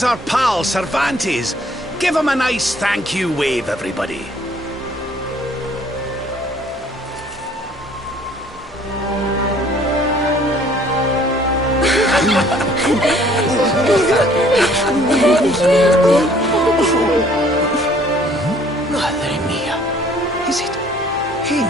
was our pal Cervantes. Give him a nice thank you wave, everybody. Madre mía. Is it him?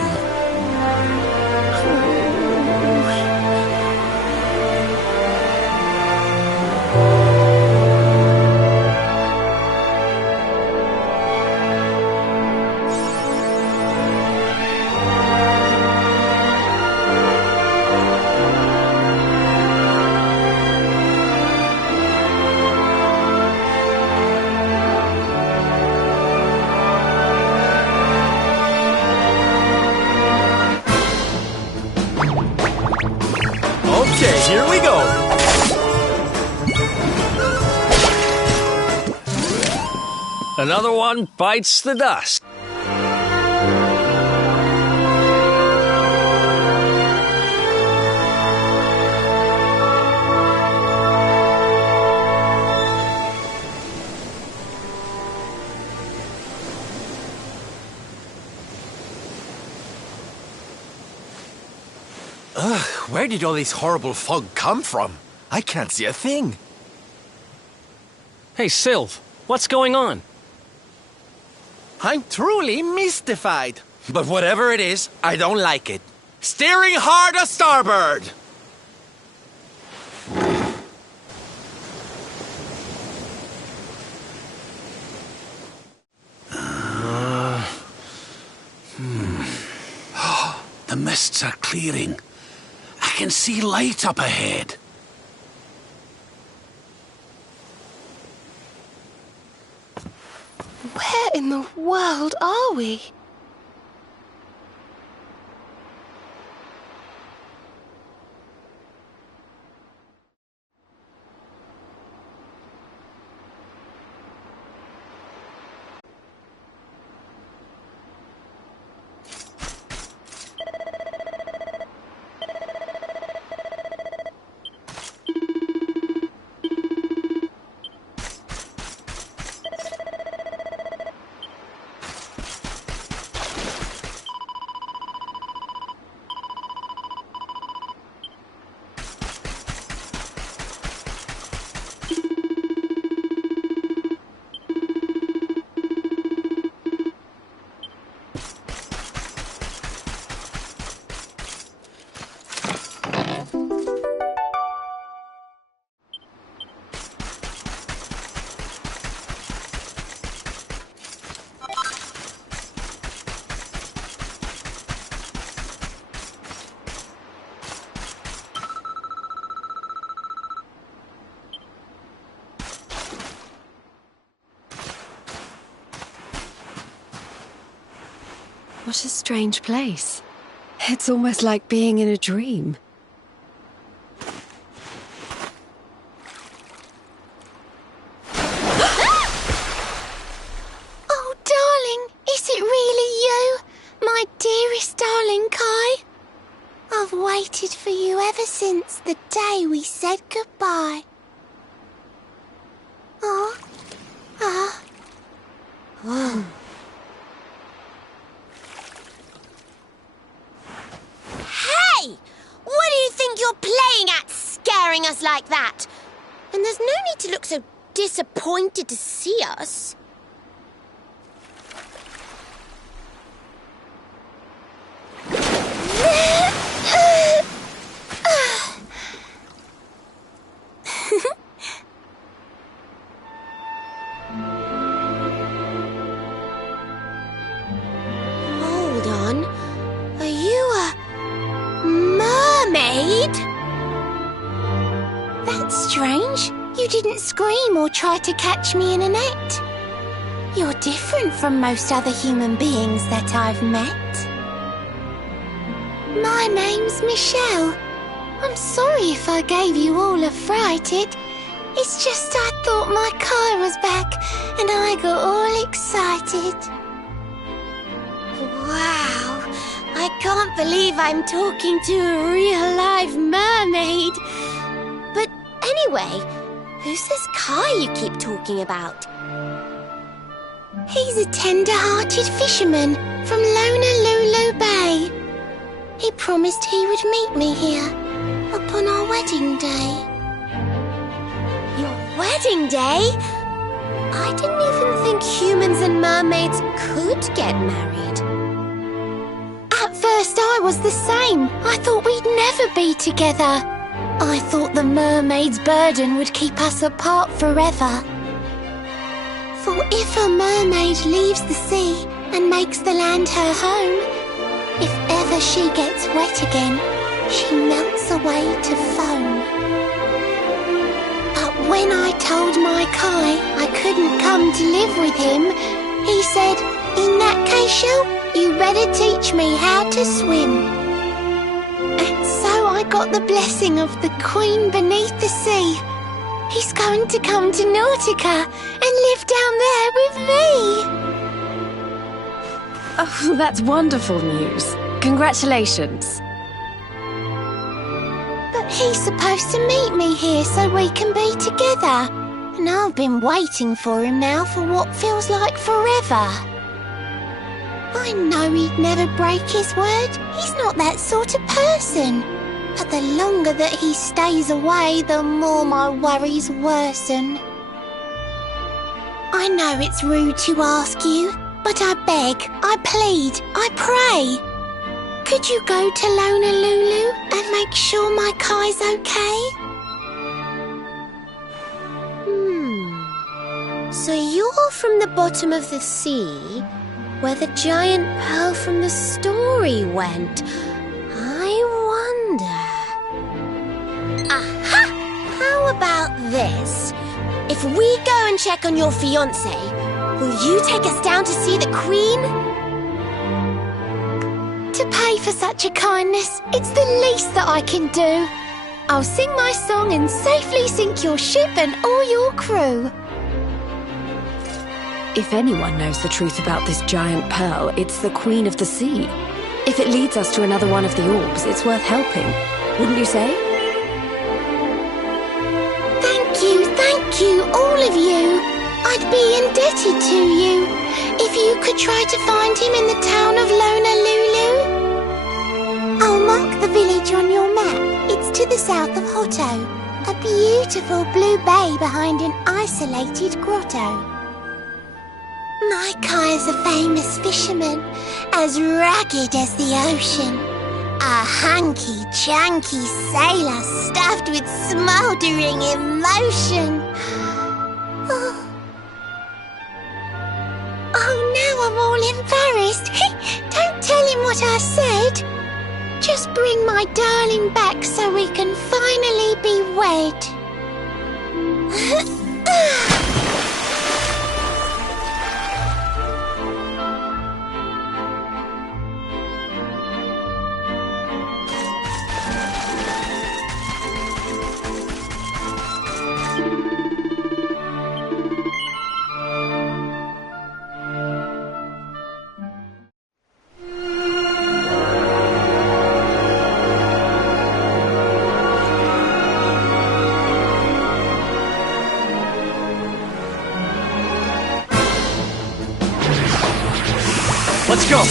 Okay, here we go. Another one bites the dust. Where did all this horrible fog come from? I can't see a thing. Hey, Sylv, what's going on? I'm truly mystified. But whatever it is, I don't like it. Steering hard a starboard! The mists are clearing. I can see light up ahead. Where in the world are we? What a strange place. It's almost like being in a dream. Oh, darling, is it really you? My dearest darling Kai? I've waited for you ever since the day we said goodbye. Oh, Whoa. Hey! What do you think you're playing at, scaring us like that? And there's no need to look so disappointed to see us. Hold on. Are you a mermaid? That's strange. You didn't scream or try to catch me in a net. You're different from most other human beings that I've met. My name's Michelle. I'm sorry if I gave you all a fright. It's just I thought my Kai was back and I got all excited. Wow, I can't believe I'm talking to a real live mermaid. But anyway, Who's this Kai you keep talking about? He's a tender-hearted fisherman from Lonalulu Bay. He promised he would meet me here upon our wedding day. Your wedding day? I didn't even think humans and mermaids could get married. At first I was the same. I thought we'd never be together. I thought the mermaid's burden would keep us apart forever. For if a mermaid leaves the sea and makes the land her home, if ever she gets wet again, she melts away to foam. But when I told my Kai I couldn't come to live with him, he said, "In that case, Shell, you better teach me how to swim." And so I got the blessing of the Queen beneath the sea. He's going to come to Nautica and live down there with me. Oh, that's wonderful news. Congratulations. But he's supposed to meet me here so we can be together. And I've been waiting for him now for what feels like forever. I know he'd never break his word. He's not that sort of person. But the longer that he stays away, the more my worries worsen. I know it's rude to ask you, but I beg, I plead, I pray. Could you go to Lonalulu and make sure my Kai's okay? So you're from the bottom of the sea, where the giant pearl from the story went. I wonder... Aha! How about this? If we go and check on your fiancé, will you take us down to see the Queen? To pay for such a kindness, it's the least that I can do. I'll sing my song and safely sink your ship and all your crew. If anyone knows the truth about this giant pearl, it's the Queen of the Sea. If it leads us to another one of the orbs, it's worth helping. Wouldn't you say? Thank you, all of you. I'd be indebted to you. If you could try to find him in the town of Lonalulu. I'll mark the village on your map. It's to the south of Hotto. A beautiful blue bay behind an isolated grotto. My Kai's a famous fisherman, as rugged as the ocean. A hanky-chanky sailor stuffed with smouldering emotion. Oh, now I'm all embarrassed. Don't tell him what I said. Just bring my darling back so we can finally be wed. Let's go!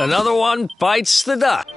Another one bites the dust.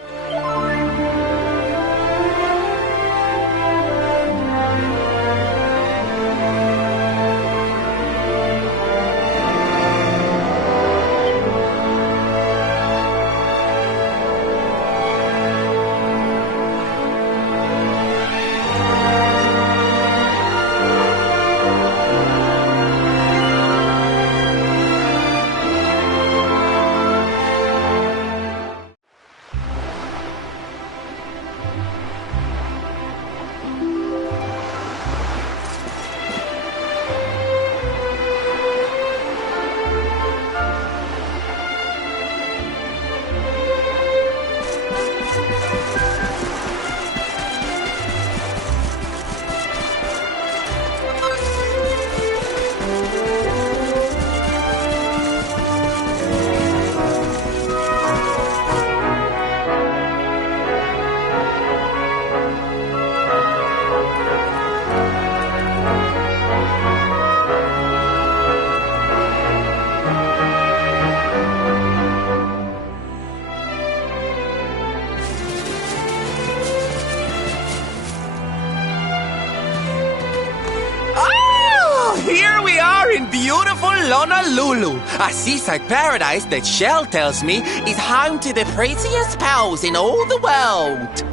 Here we are in beautiful Honolulu, a seaside paradise that Shell tells me is home to the prettiest pals in all the world.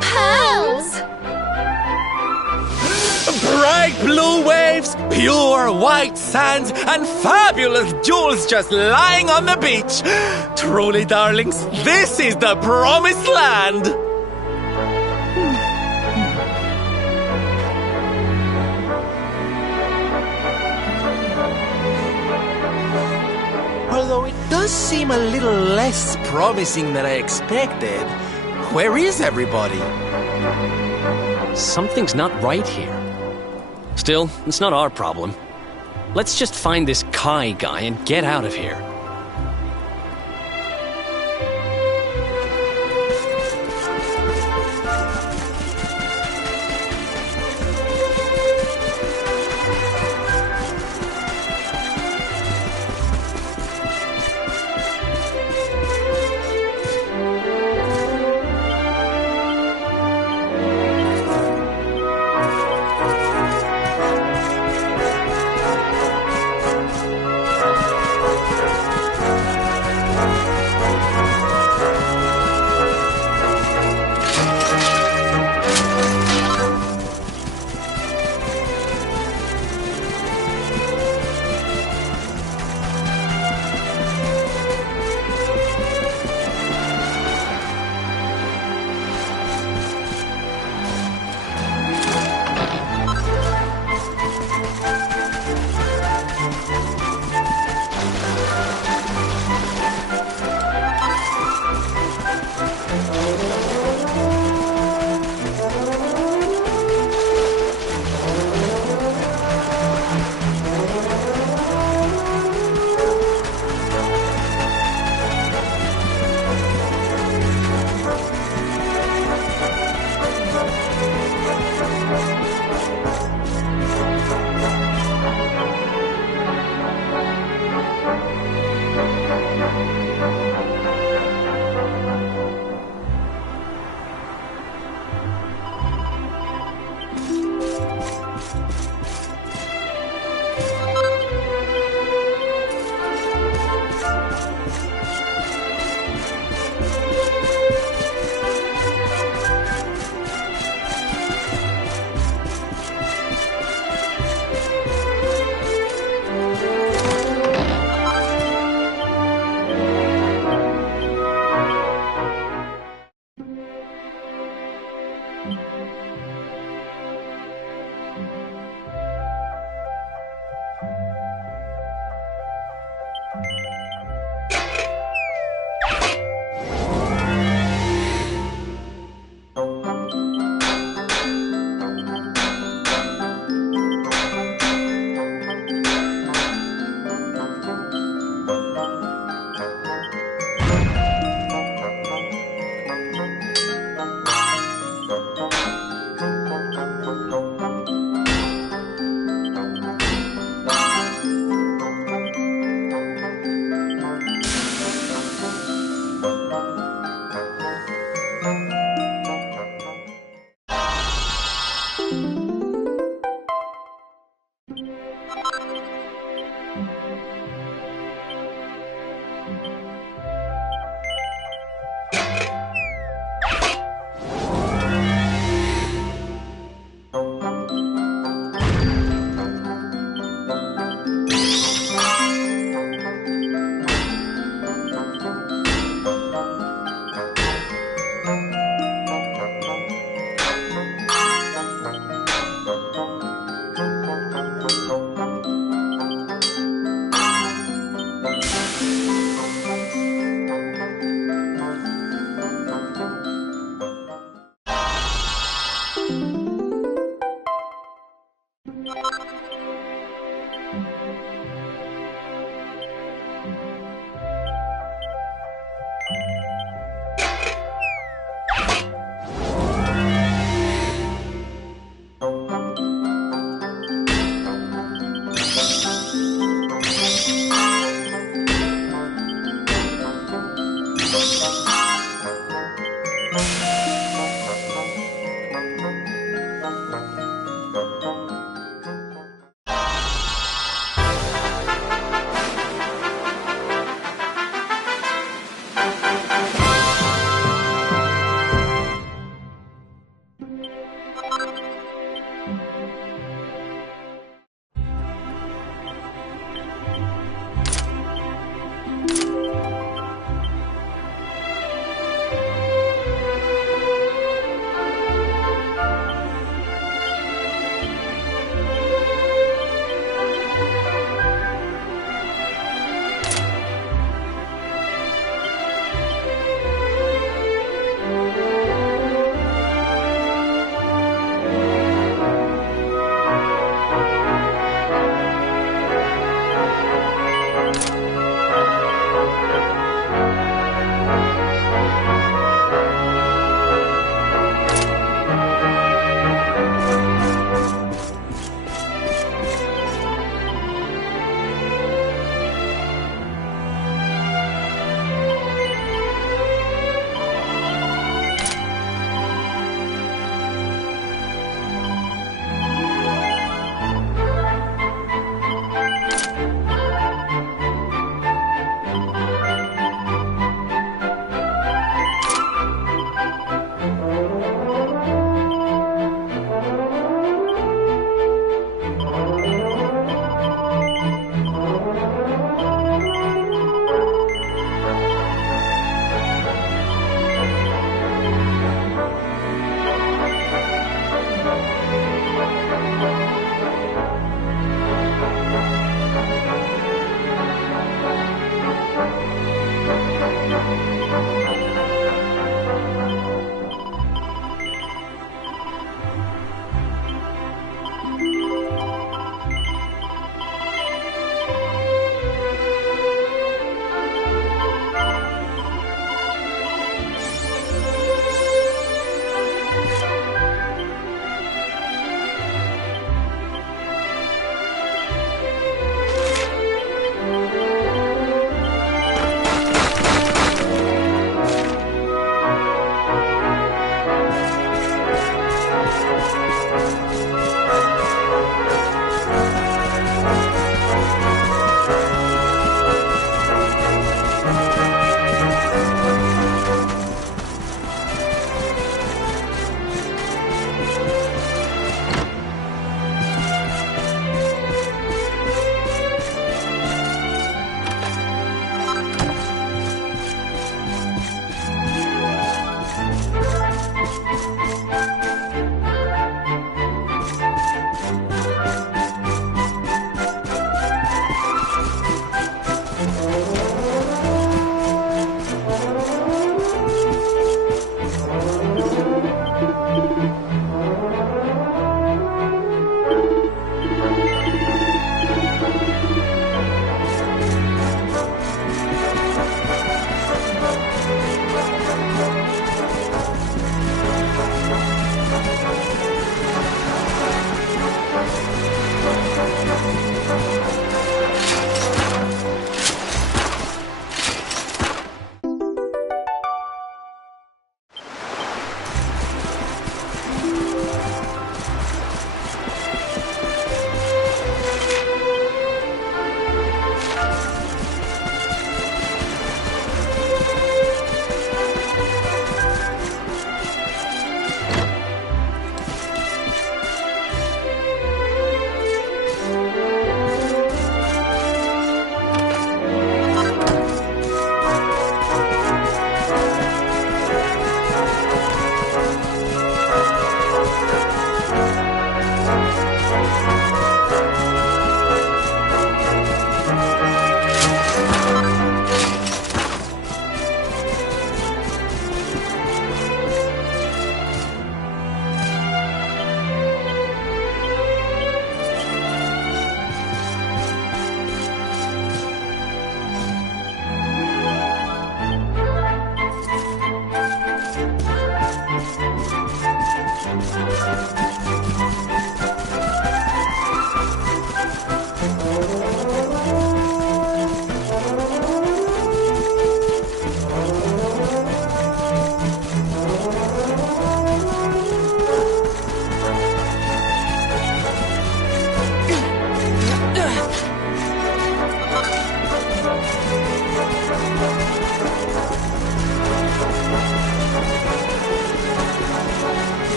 Pearls! Bright blue waves, pure white sands, and fabulous jewels just lying on the beach. Truly, darlings, this is the promised land. Although it does seem a little less promising than I expected. Where is everybody? Something's not right here. Still, it's not our problem. Let's just find this Kai guy and get out of here.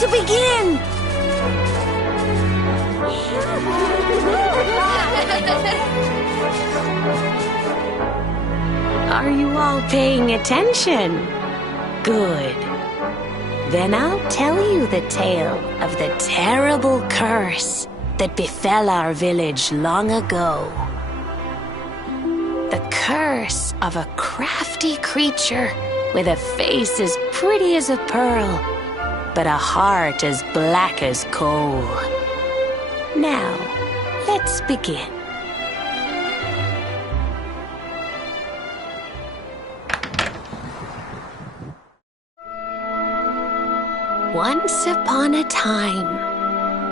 to begin! Are you all paying attention? Good. Then I'll tell you the tale of the terrible curse that befell our village long ago. The curse of a crafty creature with a face as pretty as a pearl, but a heart as black as coal. Now, let's begin. Once upon a time,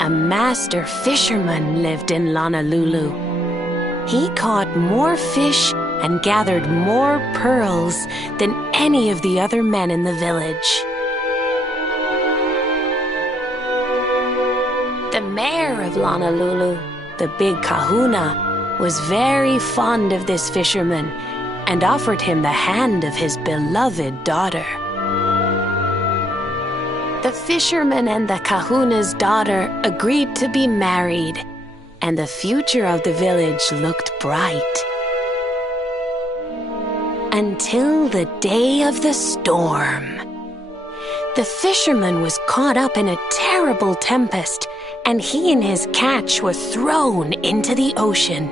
a master fisherman lived in Honolulu. He caught more fish and gathered more pearls than any of the other men in the village. The mayor of Honolulu, the big kahuna, was very fond of this fisherman and offered him the hand of his beloved daughter. The fisherman and the kahuna's daughter agreed to be married, and the future of the village looked bright. Until the day of the storm. The fisherman was caught up in a terrible tempest, and he and his catch were thrown into the ocean.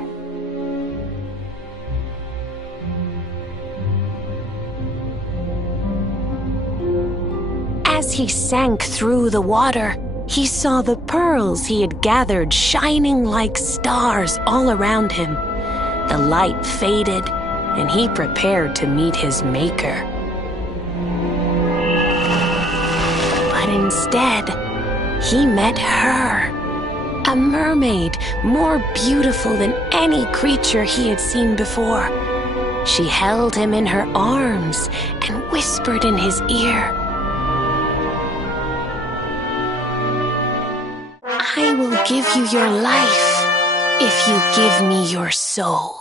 As he sank through the water, he saw the pearls he had gathered shining like stars all around him. The light faded, and he prepared to meet his maker. But instead, he met her, a mermaid more beautiful than any creature he had seen before. She held him in her arms and whispered in his ear, "I will give you your life if you give me your soul."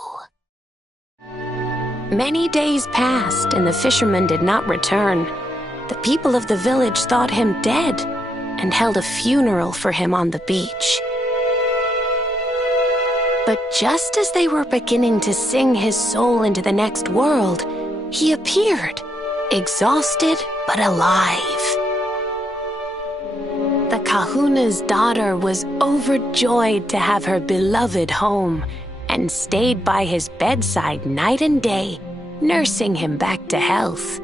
Many days passed, and the fisherman did not return. The people of the village thought him dead and held a funeral for him on the beach. But just as they were beginning to sing his soul into the next world, he appeared, exhausted but alive. The kahuna's daughter was overjoyed to have her beloved home and stayed by his bedside night and day, nursing him back to health.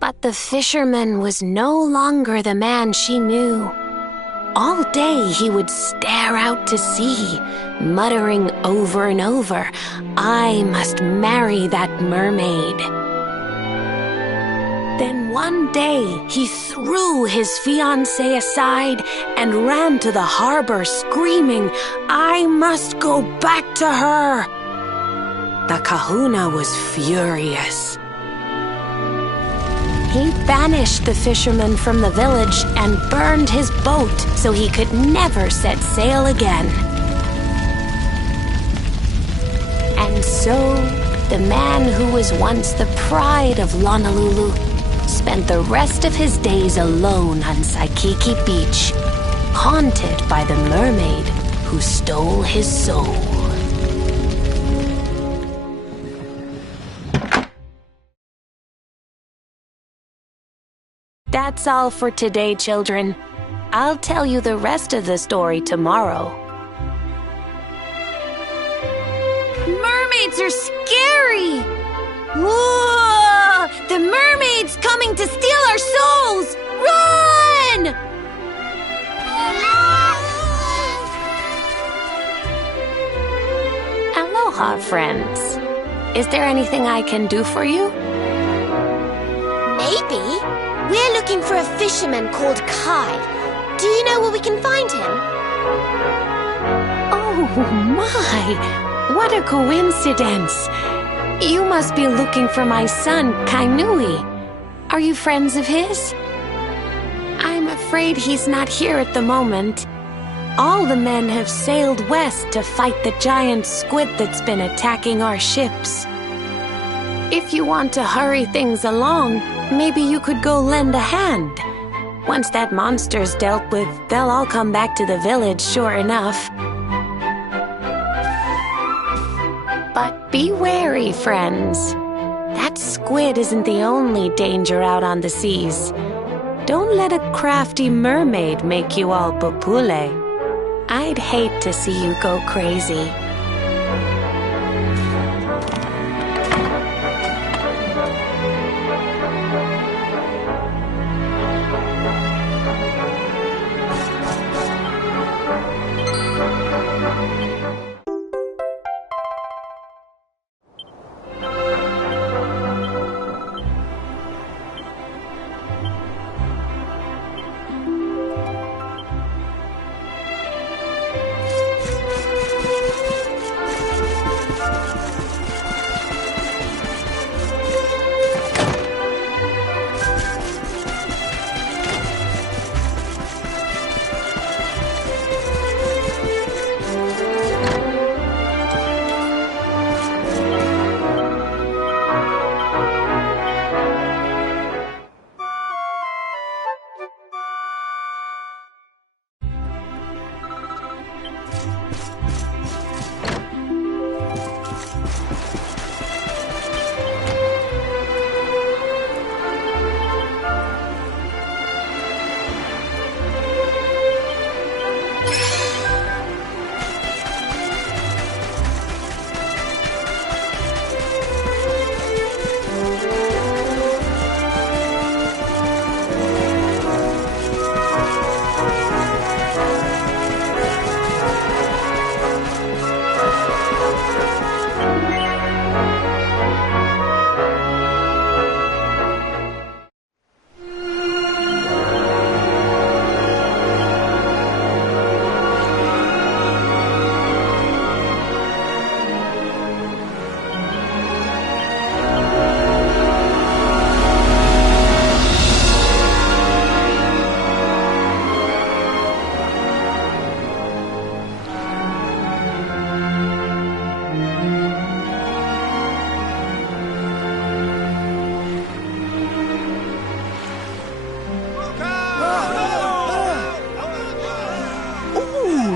But the fisherman was no longer the man she knew. All day he would stare out to sea, muttering over and over, "I must marry that mermaid." Then one day, he threw his fiancée aside and ran to the harbor screaming, "I must go back to her!" The kahuna was furious. He banished the fisherman from the village and burned his boat so he could never set sail again. And so, the man who was once the pride of Honolulu spent the rest of his days alone on Saikiki Beach, haunted by the mermaid who stole his soul. That's all for today, children. I'll tell you the rest of the story tomorrow. Mermaids are scary! Whoa! The mermaid's coming to steal our souls! Run! Aloha, friends. Is there anything I can do for you? Maybe. We're looking for a fisherman called Kai. Do you know where we can find him? Oh, my! What a coincidence! You must be looking for my son, Kainui. Are you friends of his? I'm afraid he's not here at the moment. All the men have sailed west to fight the giant squid that's been attacking our ships. If you want to hurry things along, maybe you could go lend a hand. Once that monster's dealt with, they'll all come back to the village, sure enough. But be wary, friends. That squid squid isn't the only danger out on the seas. Don't let a crafty mermaid make you all popule. I'd hate to see you go crazy.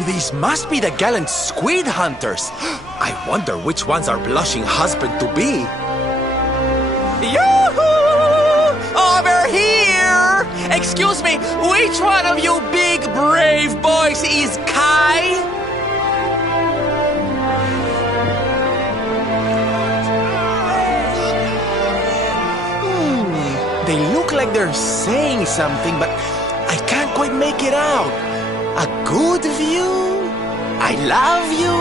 These must be the gallant squid hunters. I wonder which ones are blushing husband-to-be. Yoo-hoo! Over here! Excuse me, which one of you big brave boys is Kai? They look like they're saying something, but I can't quite make it out. A good view? I love you?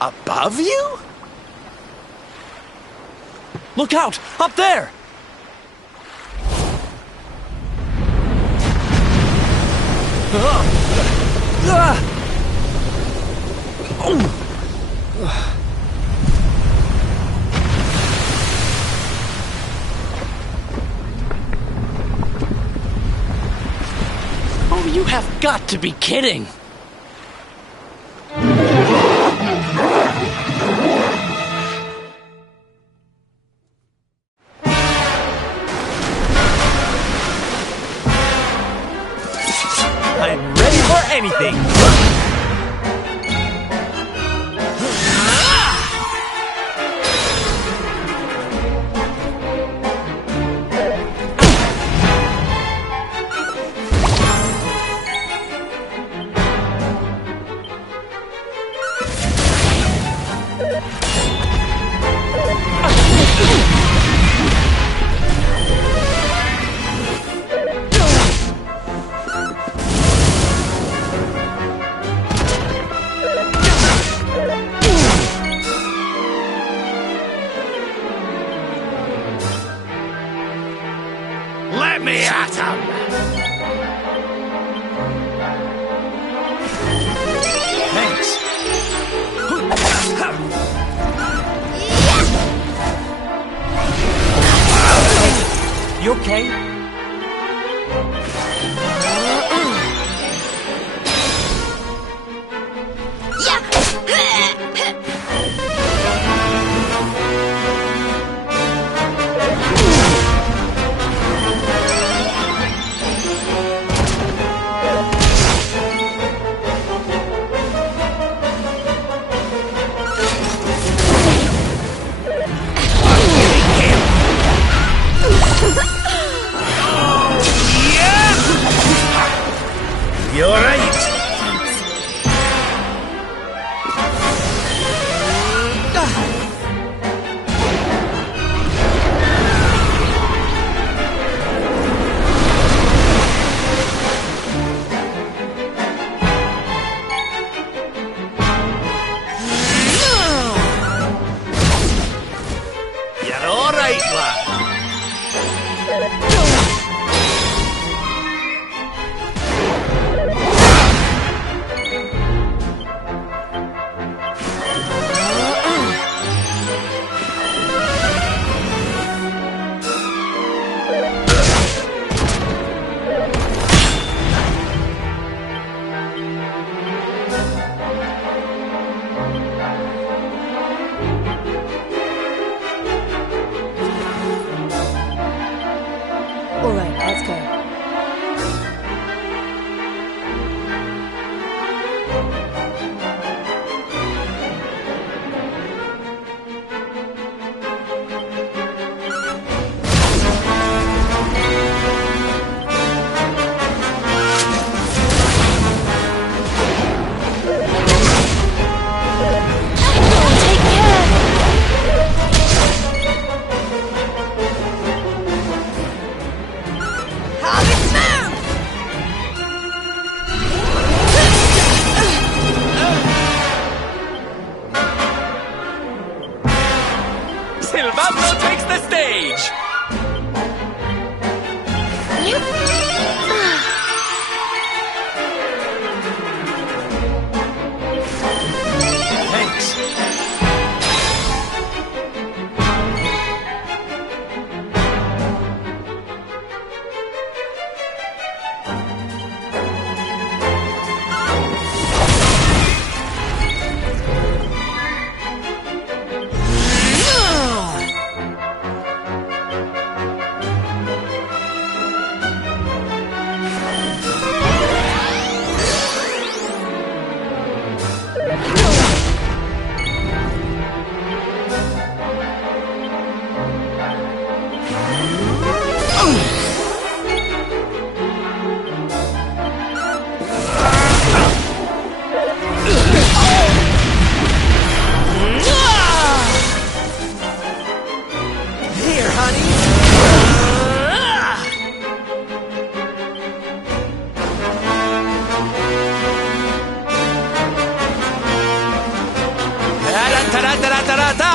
Above you? Look out! Up there! Oh, you have got to be kidding! I'm ready for anything! Let me at him! Thanks. You okay? Silvano takes the stage! Thanks. Here, honey! Ta-da-ta-da-ta-da-ta-da-ta!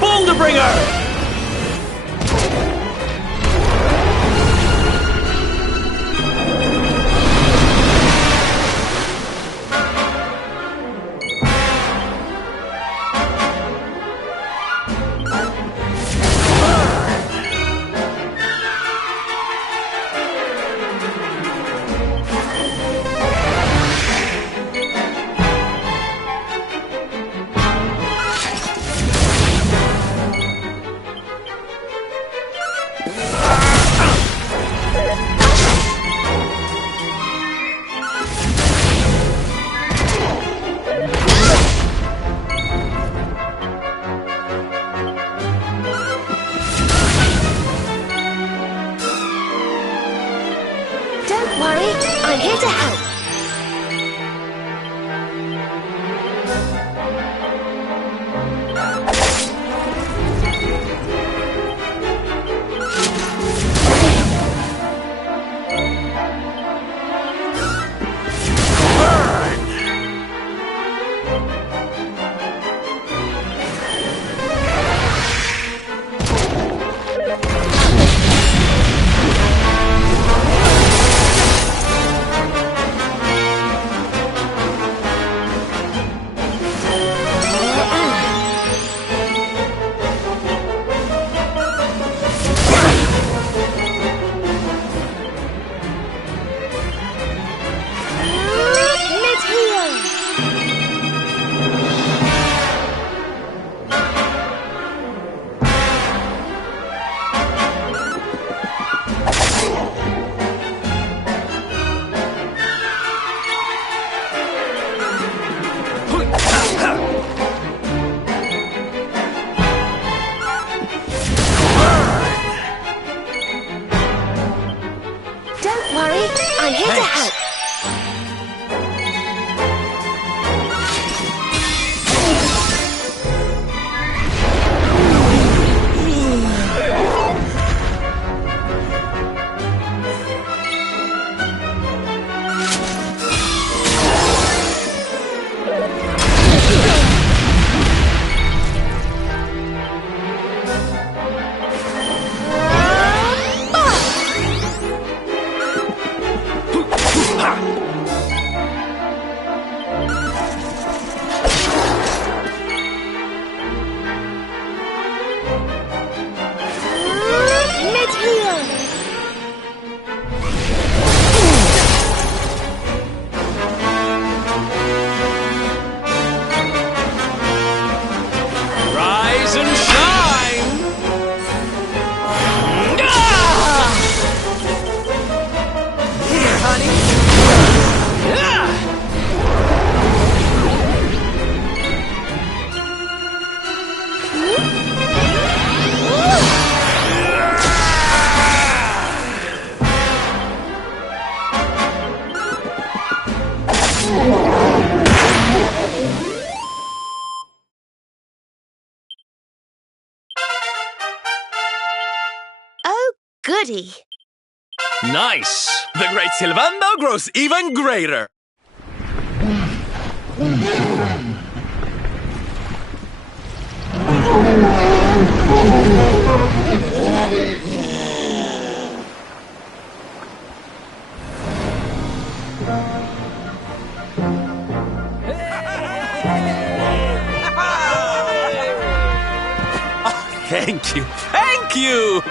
Boulder Bringer! Don't worry, I'm here to help. Don't worry, I'm here to help. Oh, goody. Nice! The great Silvando grows even greater! Thank you, thank you!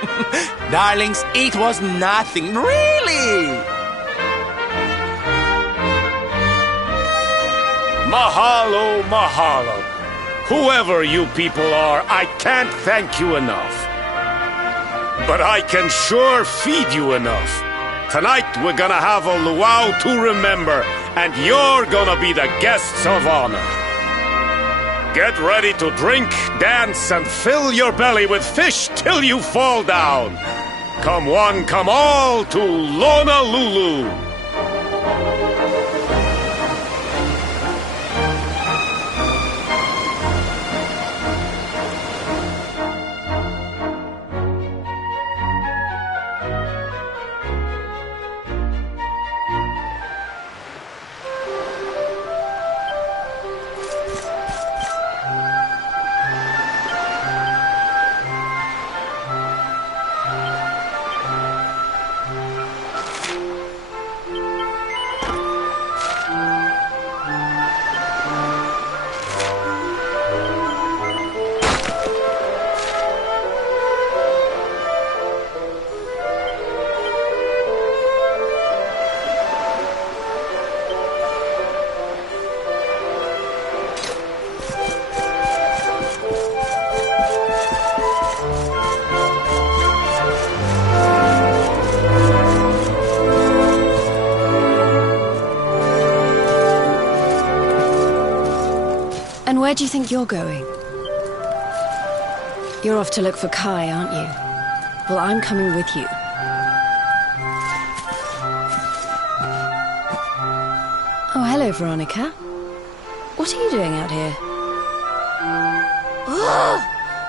Darlings, it was nothing, really! Mahalo, mahalo. Whoever you people are, I can't thank you enough. But I can sure feed you enough. Tonight we're gonna have a luau to remember, and you're gonna be the guests of honor. Get ready to drink, dance, and fill your belly with fish till you fall down. Come one, come all to Lonalulu. And where do you think you're going? You're off to look for Kai, aren't you? Well, I'm coming with you. Oh, hello, Veronica. What are you doing out here? Oh,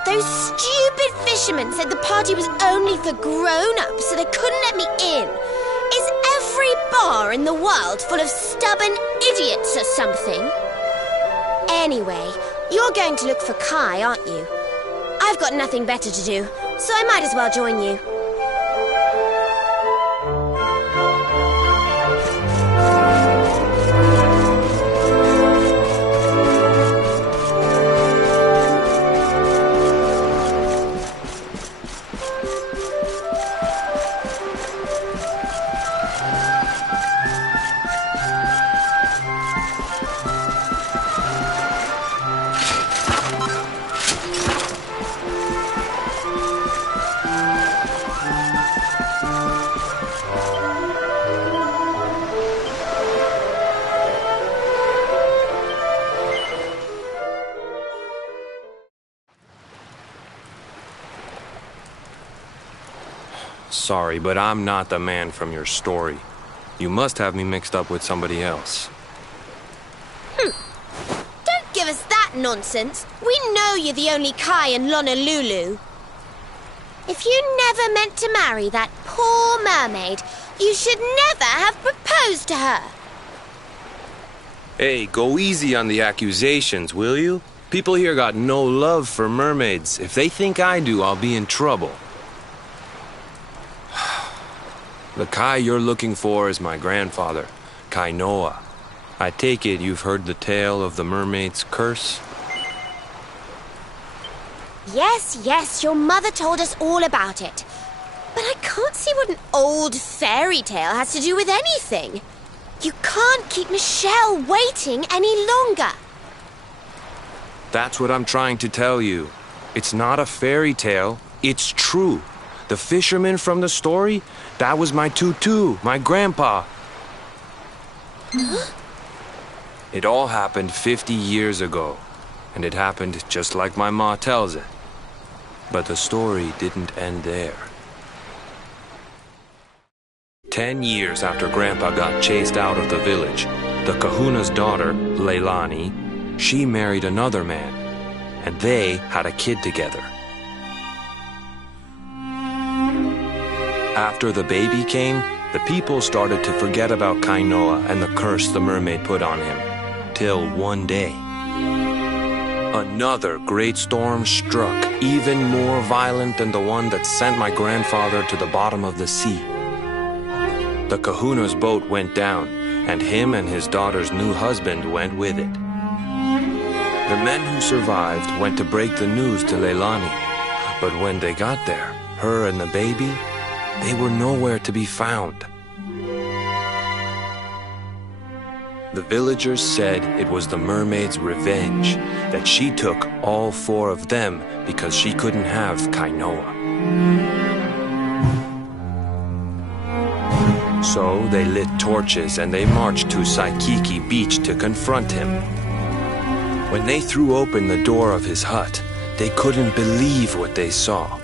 those stupid fishermen said the party was only for grown-ups, so they couldn't let me in. Is every bar in the world full of stubborn idiots or something? Anyway, you're going to look for Kai, aren't you? I've got nothing better to do, so I might as well join you. Sorry, but I'm not the man from your story. You must have me mixed up with somebody else. Don't give us that nonsense. We know you're the only Kai in Lonalulu. If you never meant to marry that poor mermaid, you should never have proposed to her. Hey, go easy on the accusations, will you? People here got no love for mermaids. If they think I do, I'll be in trouble. The Kai you're looking for is my grandfather, Kainoa. I take it you've heard the tale of the mermaid's curse? Yes, your mother told us all about it. But I can't see what an old fairy tale has to do with anything. You can't keep Michelle waiting any longer. That's what I'm trying to tell you. It's not a fairy tale, it's true. The fisherman from the story, that was my tutu, my grandpa. Huh? It all happened 50 years ago, and it happened just like my ma tells it. But the story didn't end there. 10 years after Grandpa got chased out of the village, the kahuna's daughter, Leilani, she married another man, and they had a kid together. After the baby came, the people started to forget about Kainoa and the curse the mermaid put on him. Till one day, another great storm struck, even more violent than the one that sent my grandfather to the bottom of the sea. The kahuna's boat went down, and him and his daughter's new husband went with it. The men who survived went to break the news to Leilani, but when they got there, her and the baby, they were nowhere to be found. The villagers said it was the mermaid's revenge, that she took all 4 of them because she couldn't have Kainoa. So they lit torches and they marched to Saikiki Beach to confront him. When they threw open the door of his hut, they couldn't believe what they saw.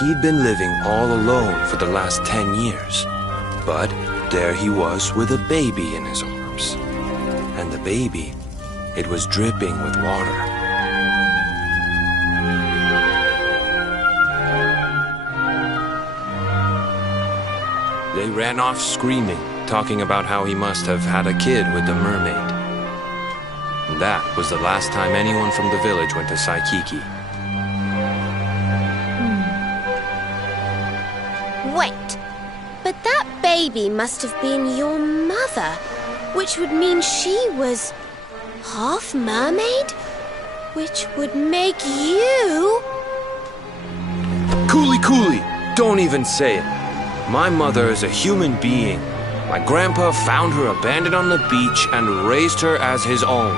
He'd been living all alone for the last 10 years. But there he was with a baby in his arms. And the baby, it was dripping with water. They ran off screaming, talking about how he must have had a kid with the mermaid. And that was the last time anyone from the village went to Saikiki. Wait, but that baby must have been your mother, which would mean she was half mermaid, which would make you... Cooley, don't even say it. My mother is a human being. My grandpa found her abandoned on the beach and raised her as his own.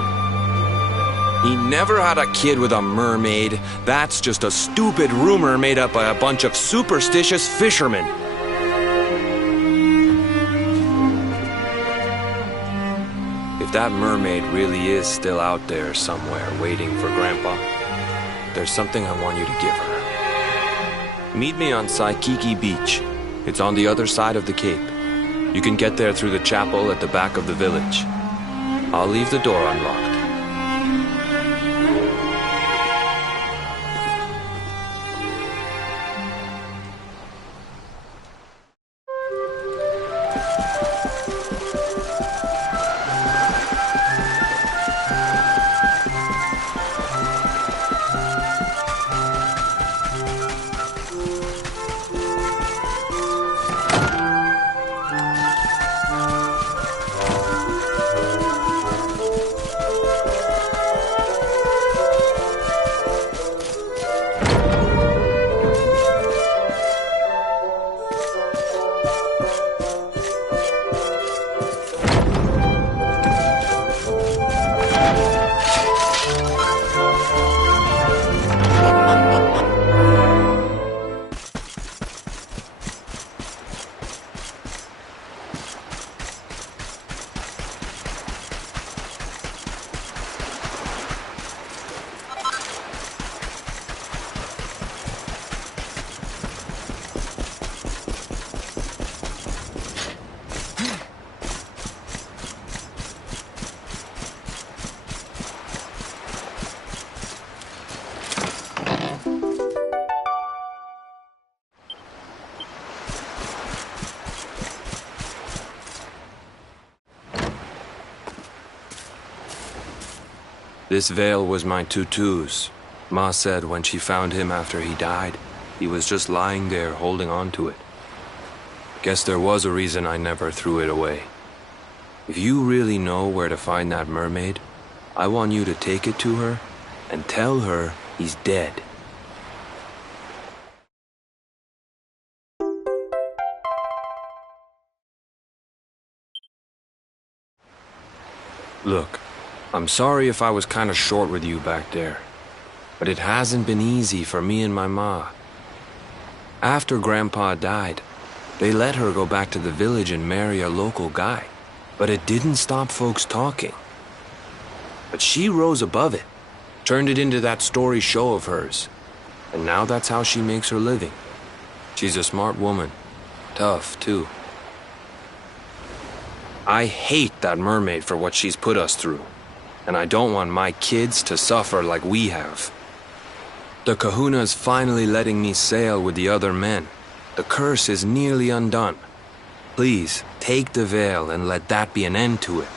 He never had a kid with a mermaid. That's just a stupid rumor made up by a bunch of superstitious fishermen. If that mermaid really is still out there somewhere waiting for Grandpa, there's something I want you to give her. Meet me on Saikiki Beach. It's on the other side of the cape. You can get there through the chapel at the back of the village. I'll leave the door unlocked. This veil was my tutu's. Ma said when she found him after he died, he was just lying there holding on to it. Guess there was a reason I never threw it away. If you really know where to find that mermaid, I want you to take it to her and tell her he's dead. Look, I'm sorry if I was kind of short with you back there, but it hasn't been easy for me and my ma. After Grandpa died, they let her go back to the village and marry a local guy, but it didn't stop folks talking. But she rose above it, turned it into that story show of hers, and now that's how she makes her living. She's a smart woman, tough too. I hate that mermaid for what she's put us through. And I don't want my kids to suffer like we have. The Kahuna's finally letting me sail with the other men. The curse is nearly undone. Please, take the veil and let that be an end to it.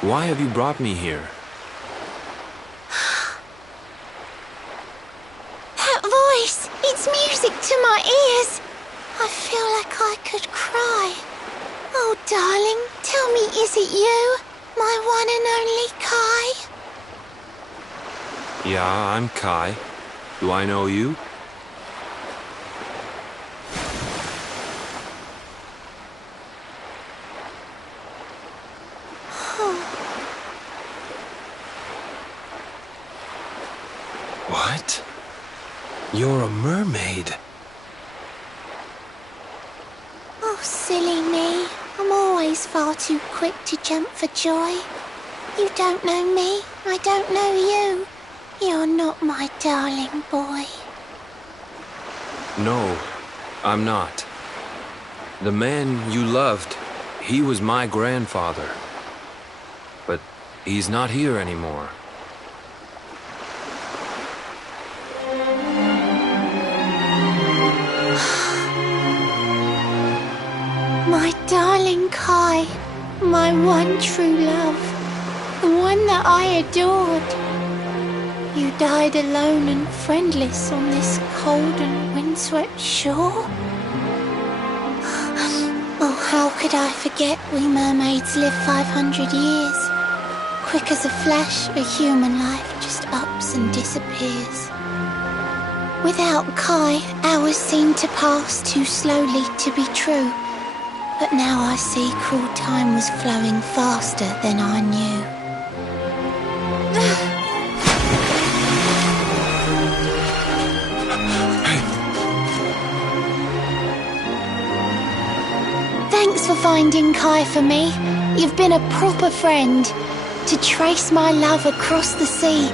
Why have you brought me here? That voice! It's music to my ears! I feel like I could cry. Oh, darling, tell me, is it you? My one and only Kai? Yeah, I'm Kai. Do I know you? What? You're a mermaid. Oh, silly me. I'm always far too quick to jump for joy. You don't know me, I don't know you. You're not my darling boy. No, I'm not. The man you loved, he was my grandfather. But He's not here anymore. My darling Kai, my one true love, the one that I adored. You died alone and friendless on this cold and windswept shore. Oh, how could I forget we mermaids live 500 years? Quick as a flash, a human life just ups and disappears. Without Kai, hours seem to pass too slowly to be true. But now I see cruel time was flowing faster than I knew. Thanks for finding Kai for me. You've been a proper friend. To trace my love across the sea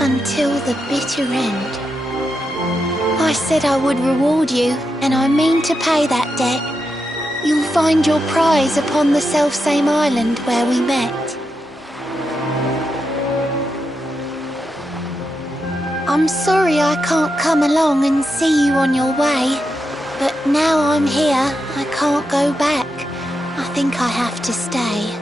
until the bitter end. I said I would reward you, and I mean to pay that debt. You'll find your prize upon the selfsame island where we met. I'm sorry I can't come along and see you on your way, but now I'm here, I can't go back. I think I have to stay.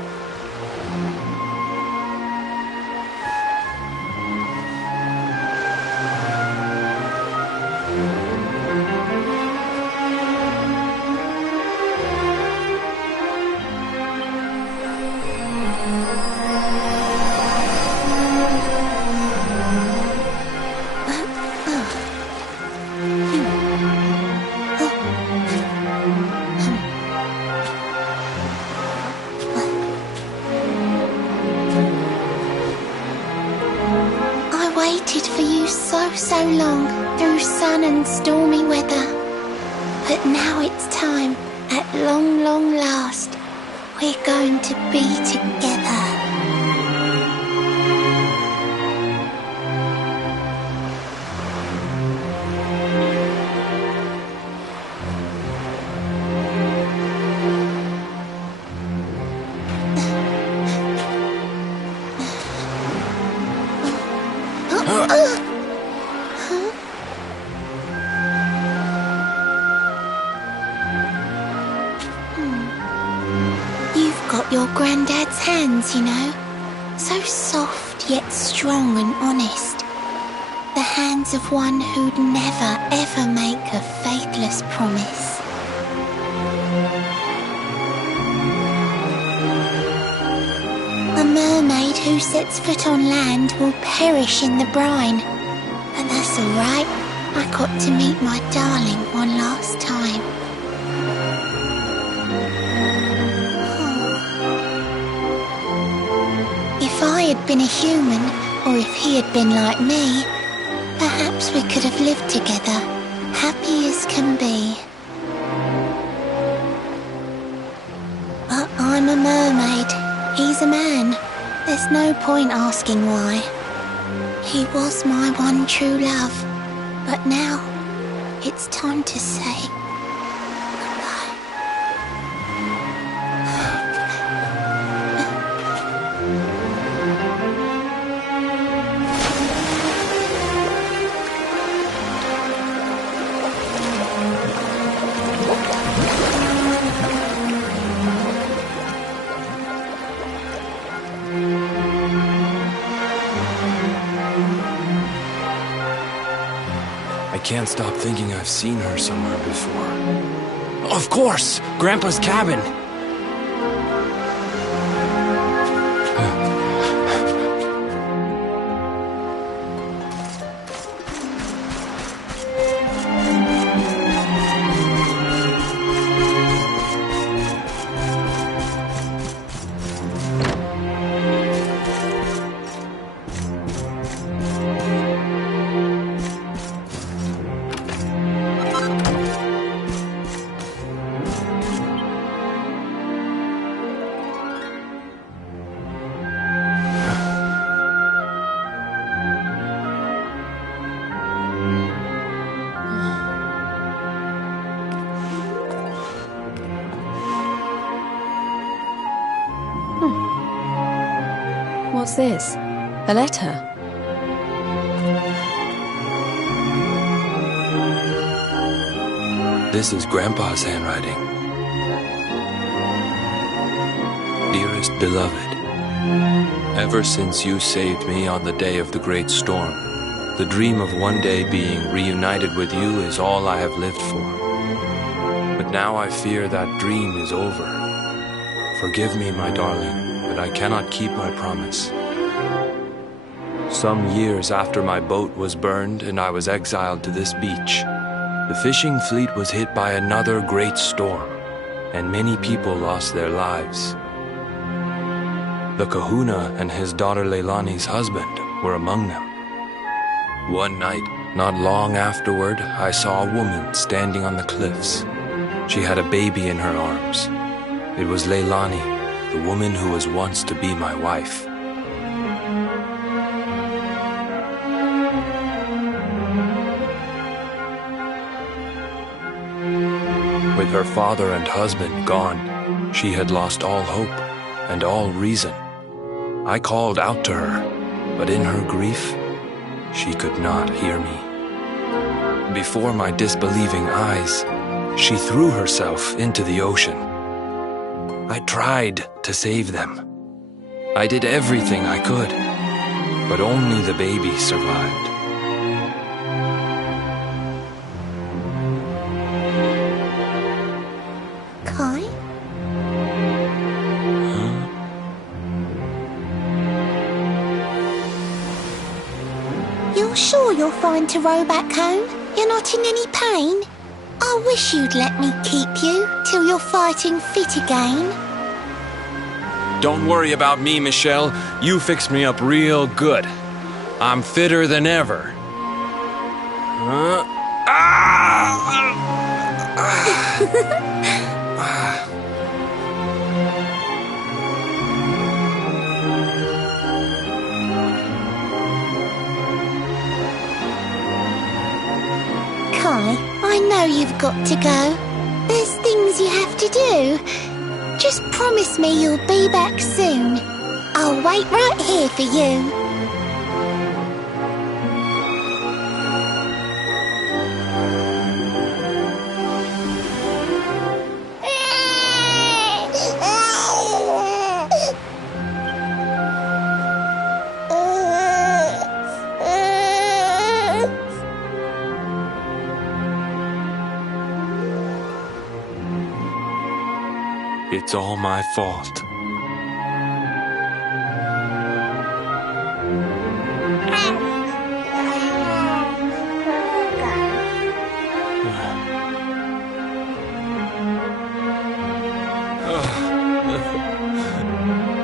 So long through sun and stormy weather, but now it's time, at long, long last, we're going to be together. Your granddad's hands, you know. So soft yet strong and honest. The hands of one who'd never ever make a faithless promise. A mermaid who sets foot on land will perish in the brine. But that's alright. I got to meet my darling one last time. If I had been a human, or if he had been like me, perhaps we could have lived together, happy as can be. But I'm a mermaid, he's a man. There's no point asking why. He was my one true love, but now it's time to say goodbye. I can't stop thinking I've seen her somewhere before. Of course! Grandpa's cabin! What's this? A letter? This is Grandpa's handwriting. Dearest beloved, ever since you saved me on the day of the great storm, the dream of one day being reunited with you is all I have lived for. But now I fear that dream is over. Forgive me, my darling, but I cannot keep my promise. Some years after my boat was burned and I was exiled to this beach, the fishing fleet was hit by another great storm, and many people lost their lives. The kahuna and his daughter Leilani's husband were among them. One night, not long afterward, I saw a woman standing on the cliffs. She had a baby in her arms. It was Leilani, the woman who was once to be my wife. With her father and husband gone, she had lost all hope and all reason. I called out to her, but in her grief, she could not hear me. Before my disbelieving eyes, she threw herself into the ocean. I tried to save them. I did everything I could, but only the baby survived. Kai? You're sure you're fine to row back home? You're not in any pain? I wish you'd let me keep you till you're fighting fit again. Don't worry about me, Michelle. You fixed me up real good. I'm fitter than ever. Kai, I know you've got to go. There's things you have to do. Just promise me you'll be back soon. I'll wait right here for you. It's all my fault.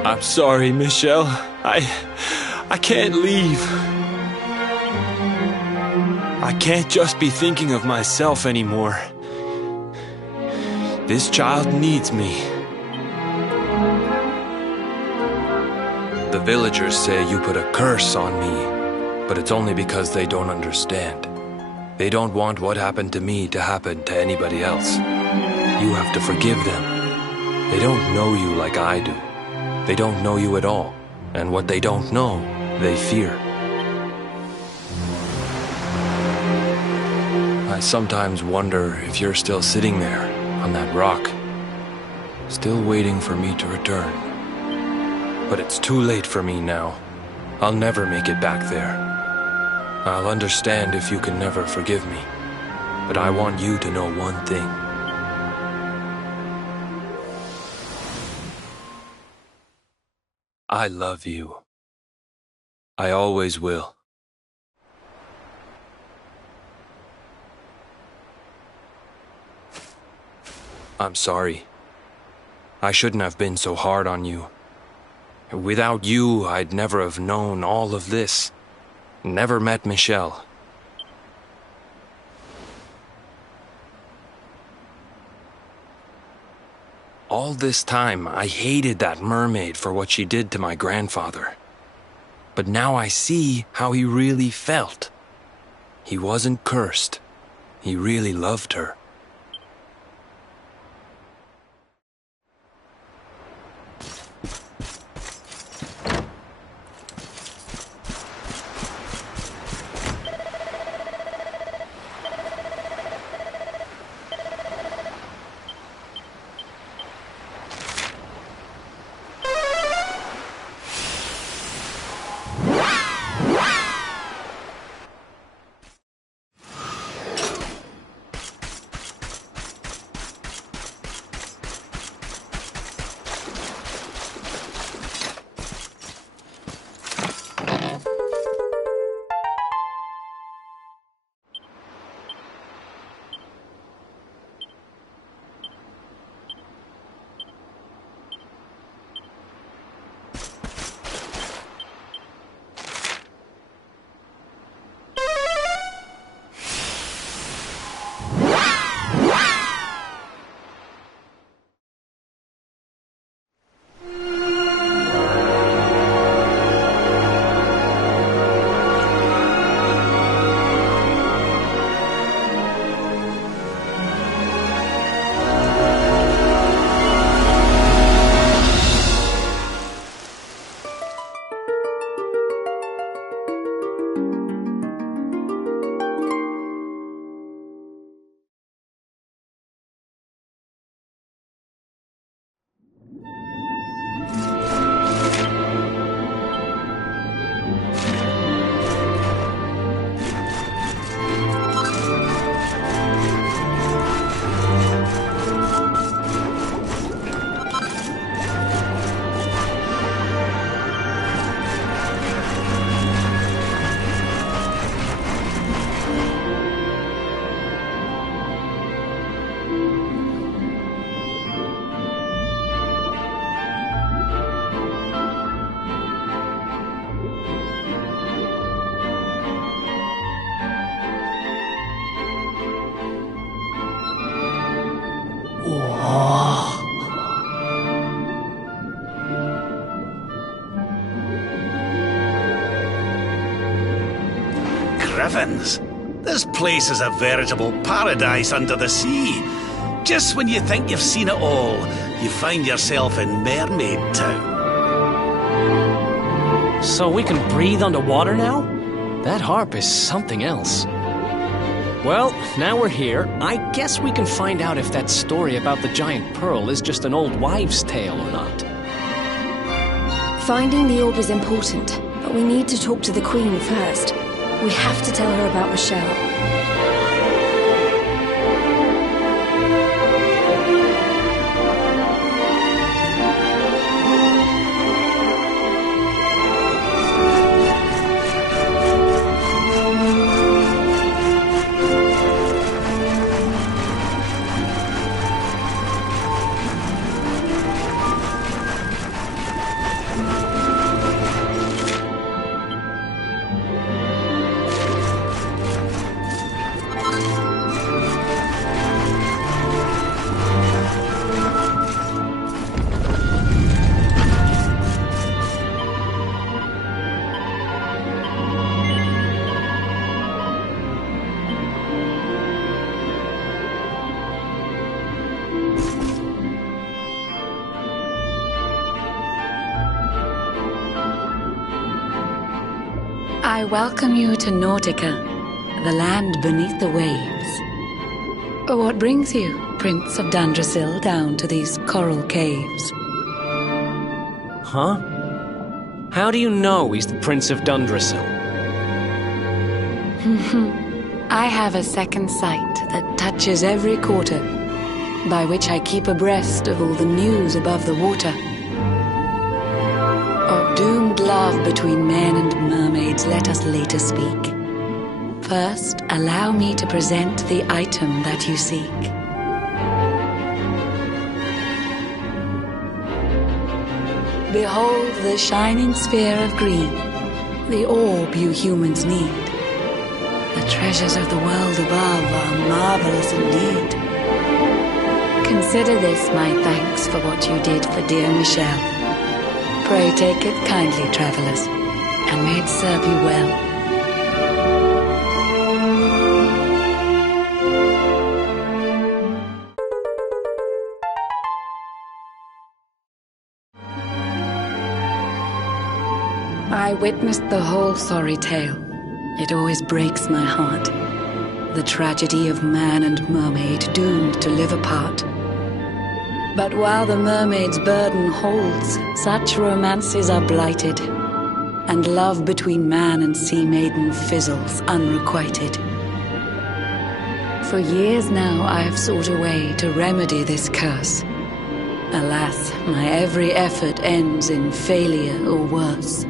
I'm sorry, Michelle. I can't leave. I can't just be thinking of myself anymore. This child needs me. The villagers say you put a curse on me, but it's only because they don't understand. They don't want what happened to me to happen to anybody else. You have to forgive them. They don't know you like I do. They don't know you at all, and what they don't know, they fear. I sometimes wonder if you're still sitting there on that rock, still waiting for me to return. But it's too late for me now. I'll never make it back there. I'll understand if you can never forgive me, but I want you to know one thing. I love you. I always will. I'm sorry. I shouldn't have been so hard on you. Without you, I'd never have known all of this. Never met Michelle. All this time, I hated that mermaid for what she did to my grandfather. But now I see how he really felt. He wasn't cursed. He really loved her. Griffins. This place is a veritable paradise under the sea. Just when you think you've seen it all, you find yourself in Mermaid Town. So we can breathe underwater now? That harp is something else. Well, now we're here, I guess we can find out if that story about the giant pearl is just an old wives' tale or not. Finding the orb is important, but we need to talk to the Queen first. We have to tell her about Michelle. I welcome you to Nautica, the land beneath the waves. What brings you, Prince of Dundrasil, down to these coral caves? Huh? How do you know he's the Prince of Dundrasil? I have a second sight that touches every quarter, by which I keep abreast of all the news above the water. Of doomed love between men and mermaids, let us later speak. First, allow me to present the item that you seek. Behold the shining sphere of green, the orb you humans need. The treasures of the world above are marvelous indeed. Consider this my thanks for what you did for dear Michelle. Pray take it kindly, travelers, and may it serve you well. I witnessed the whole sorry tale. It always breaks my heart. The tragedy of man and mermaid doomed to live apart. But while the mermaid's burden holds, such romances are blighted, and love between man and sea maiden fizzles unrequited. For years now I have sought a way to remedy this curse. Alas, my every effort ends in failure or worse.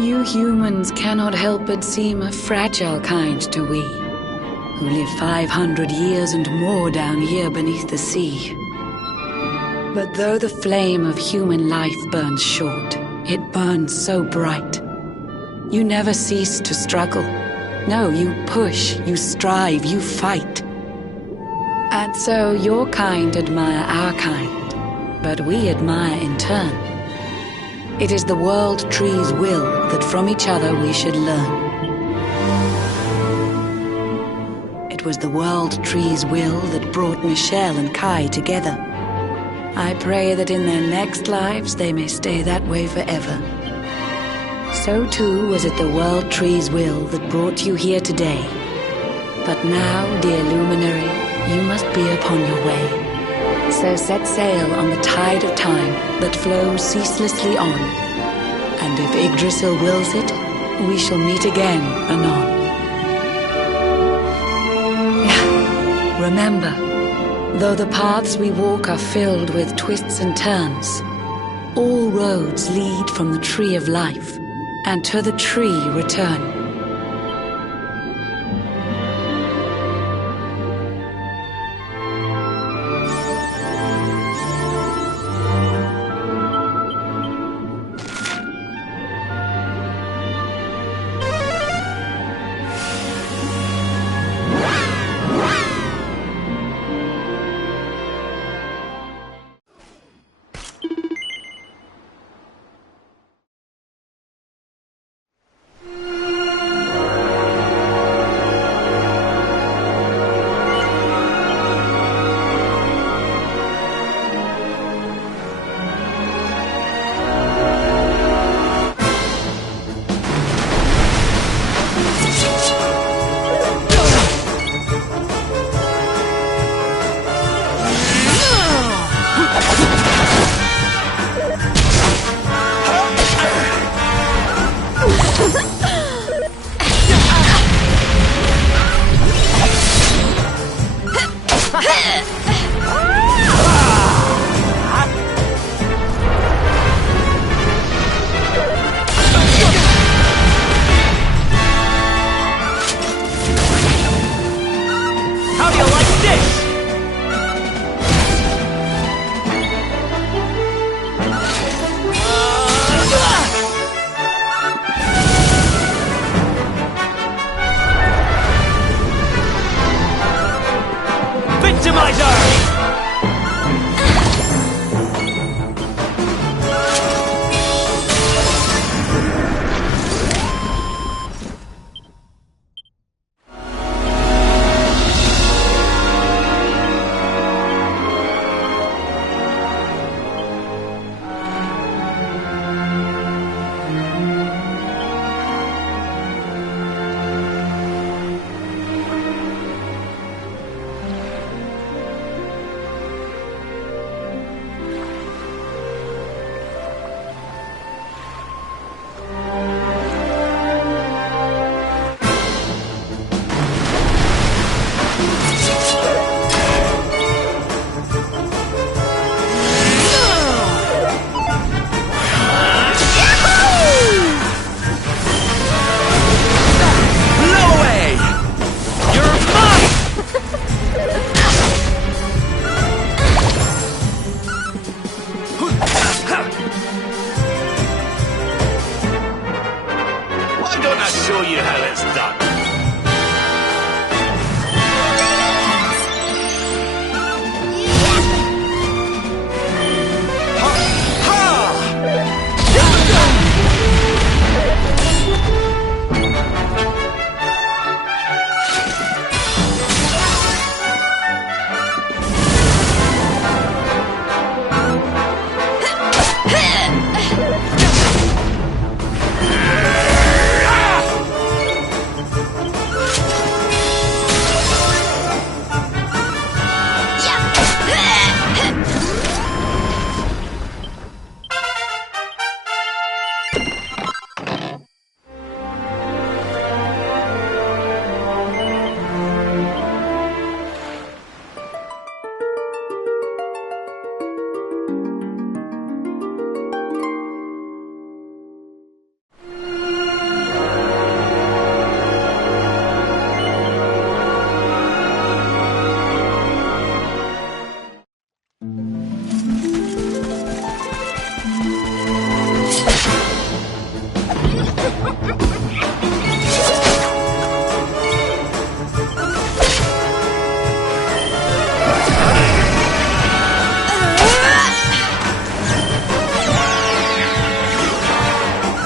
You humans cannot help but seem a fragile kind to we, who live 500 years and more down here beneath the sea. But though the flame of human life burns short, it burns so bright. You never cease to struggle. No, you push, you strive, you fight. And so your kind admire our kind, but we admire in turn. It is the World Tree's will that from each other we should learn. It was the World Tree's will that brought Michelle and Kai together. I pray that in their next lives they may stay that way forever. So too was it the World Tree's will that brought you here today. But now, dear luminary, you must be upon your way. So set sail on the tide of time that flows ceaselessly on. And if Yggdrasil wills it, we shall meet again anon. Remember, though the paths we walk are filled with twists and turns, all roads lead from the tree of life, and to the tree return. you how it's done.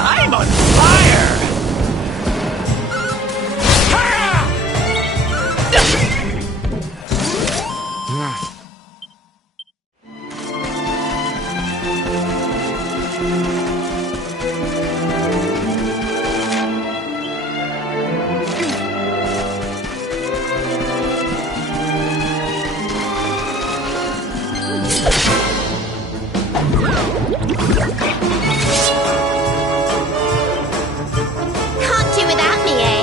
I'm on fire! Can't do without me, eh?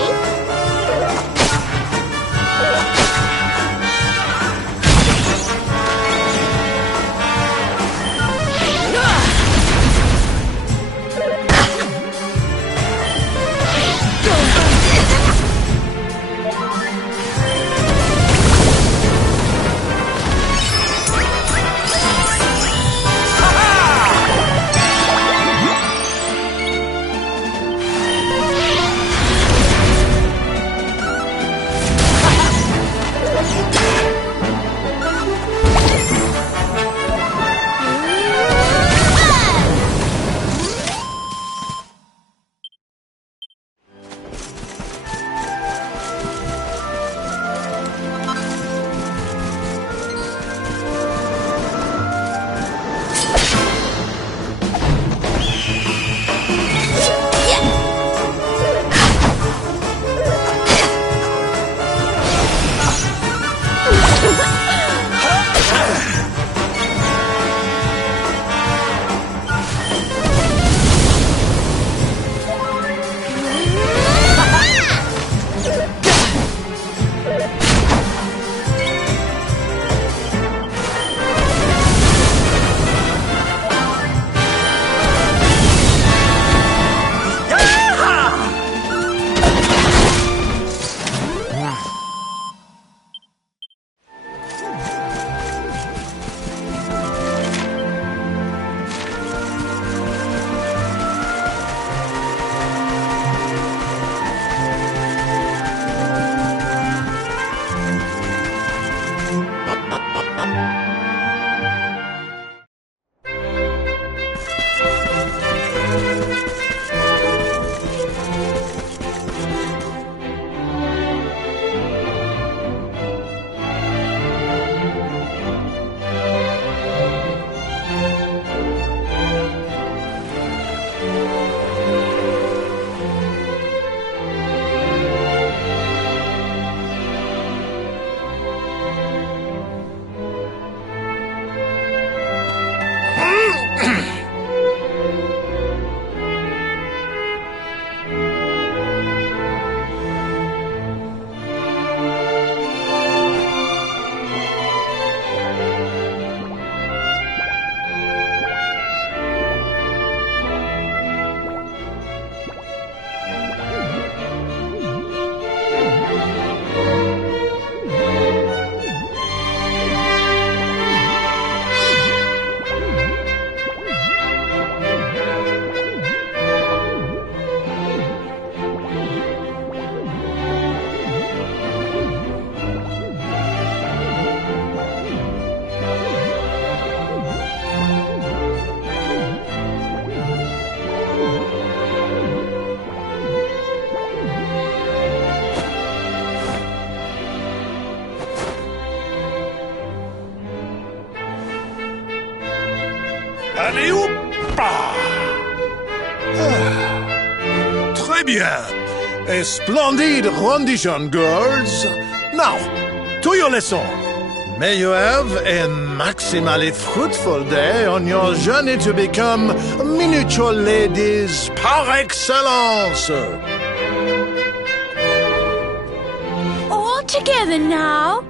Très bien. A splendid rendition, girls. Now, to your lesson. May you have a maximally fruitful day on your journey to become miniature ladies par excellence. All together now.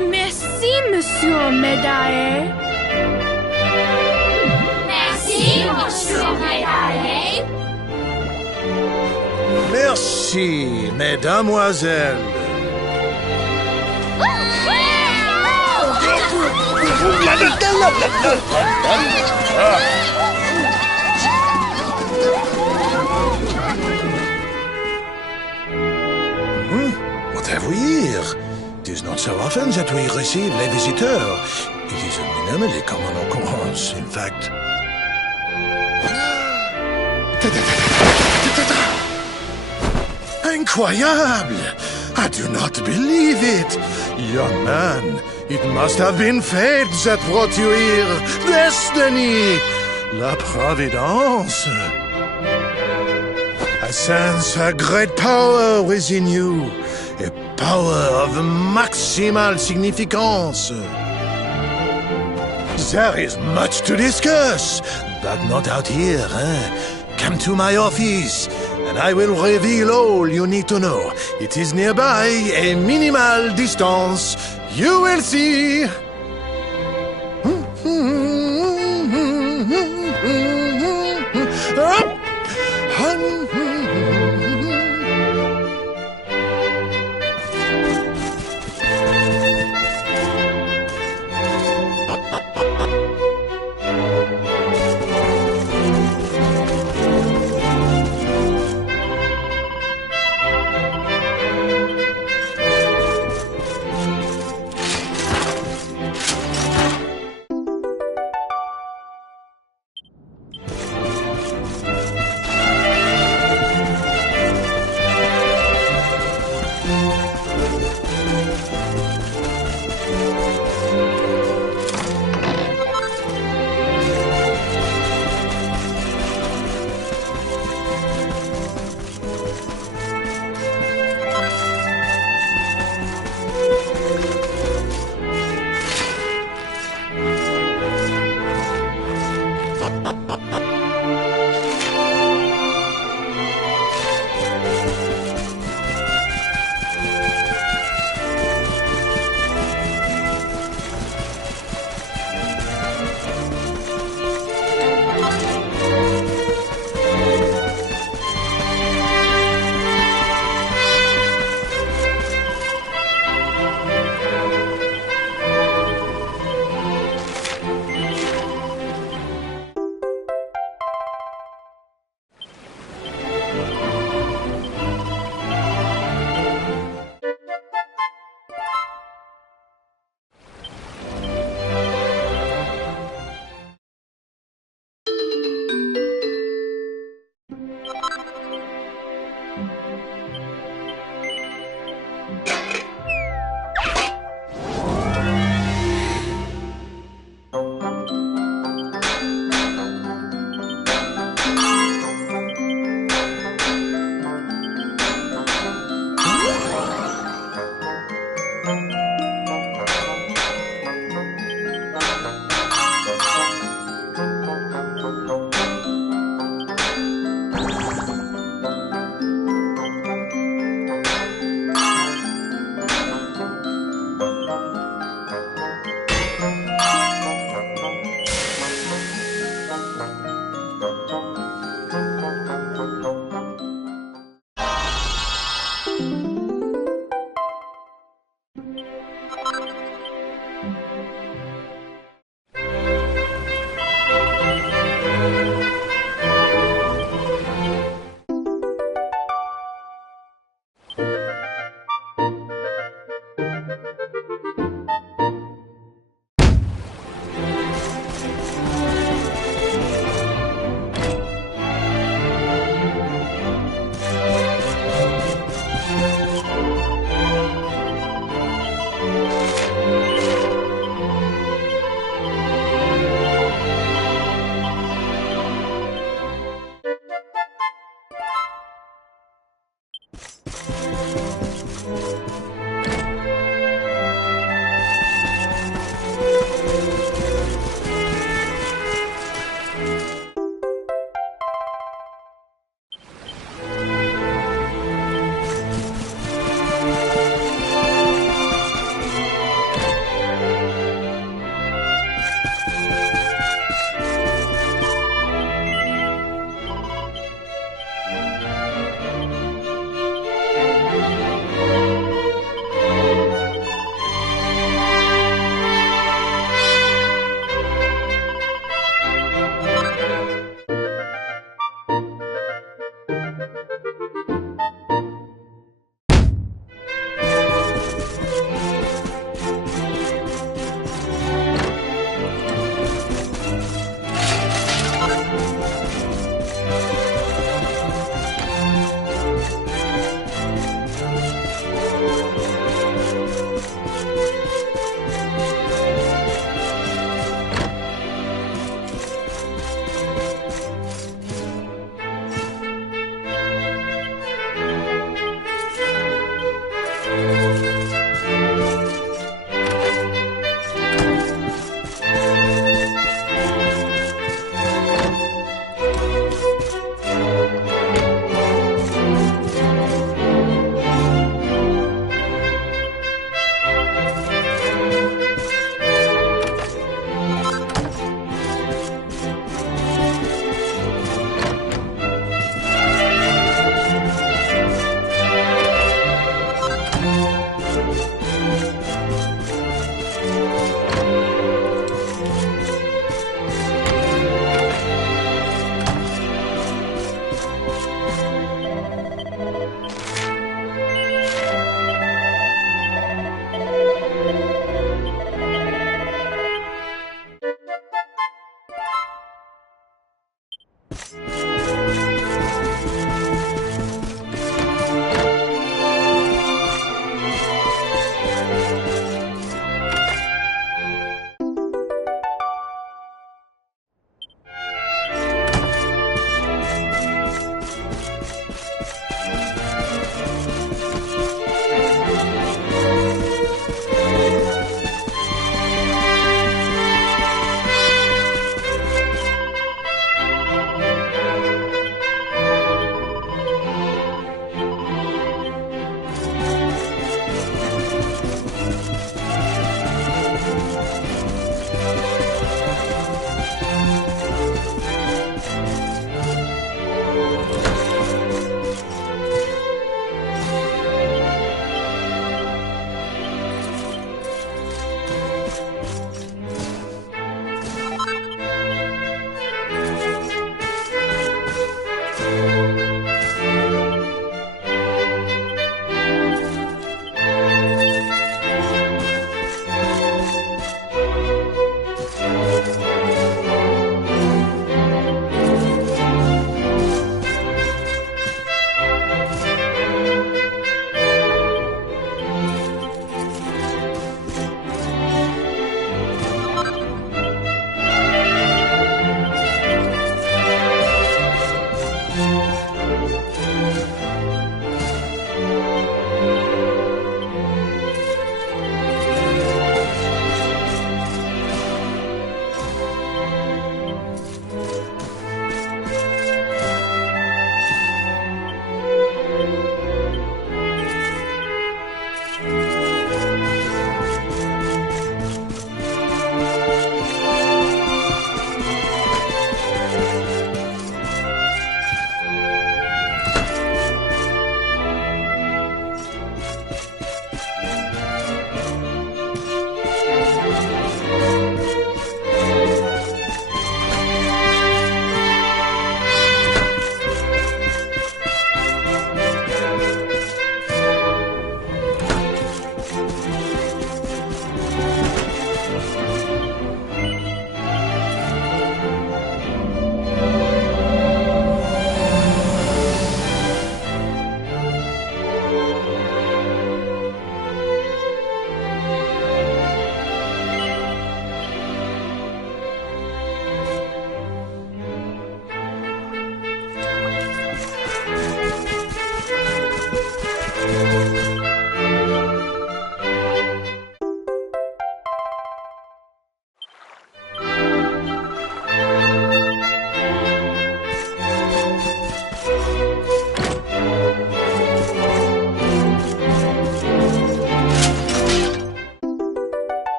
Merci, Monsieur Médaille. Merci, Monsieur Médaille. Merci, mesdamoiselles. What have we here? It is not so often that we receive les visiteurs. It is a minimally common occurrence, in fact. Incroyable! I do not believe it! Young man, it must have been fate that brought you here! Destiny! La Providence! I sense a great power within you. A power of maximal significance. There is much to discuss, but not out here, Come to my office, and I will reveal all you need to know. It is nearby, a minimal distance. You will see.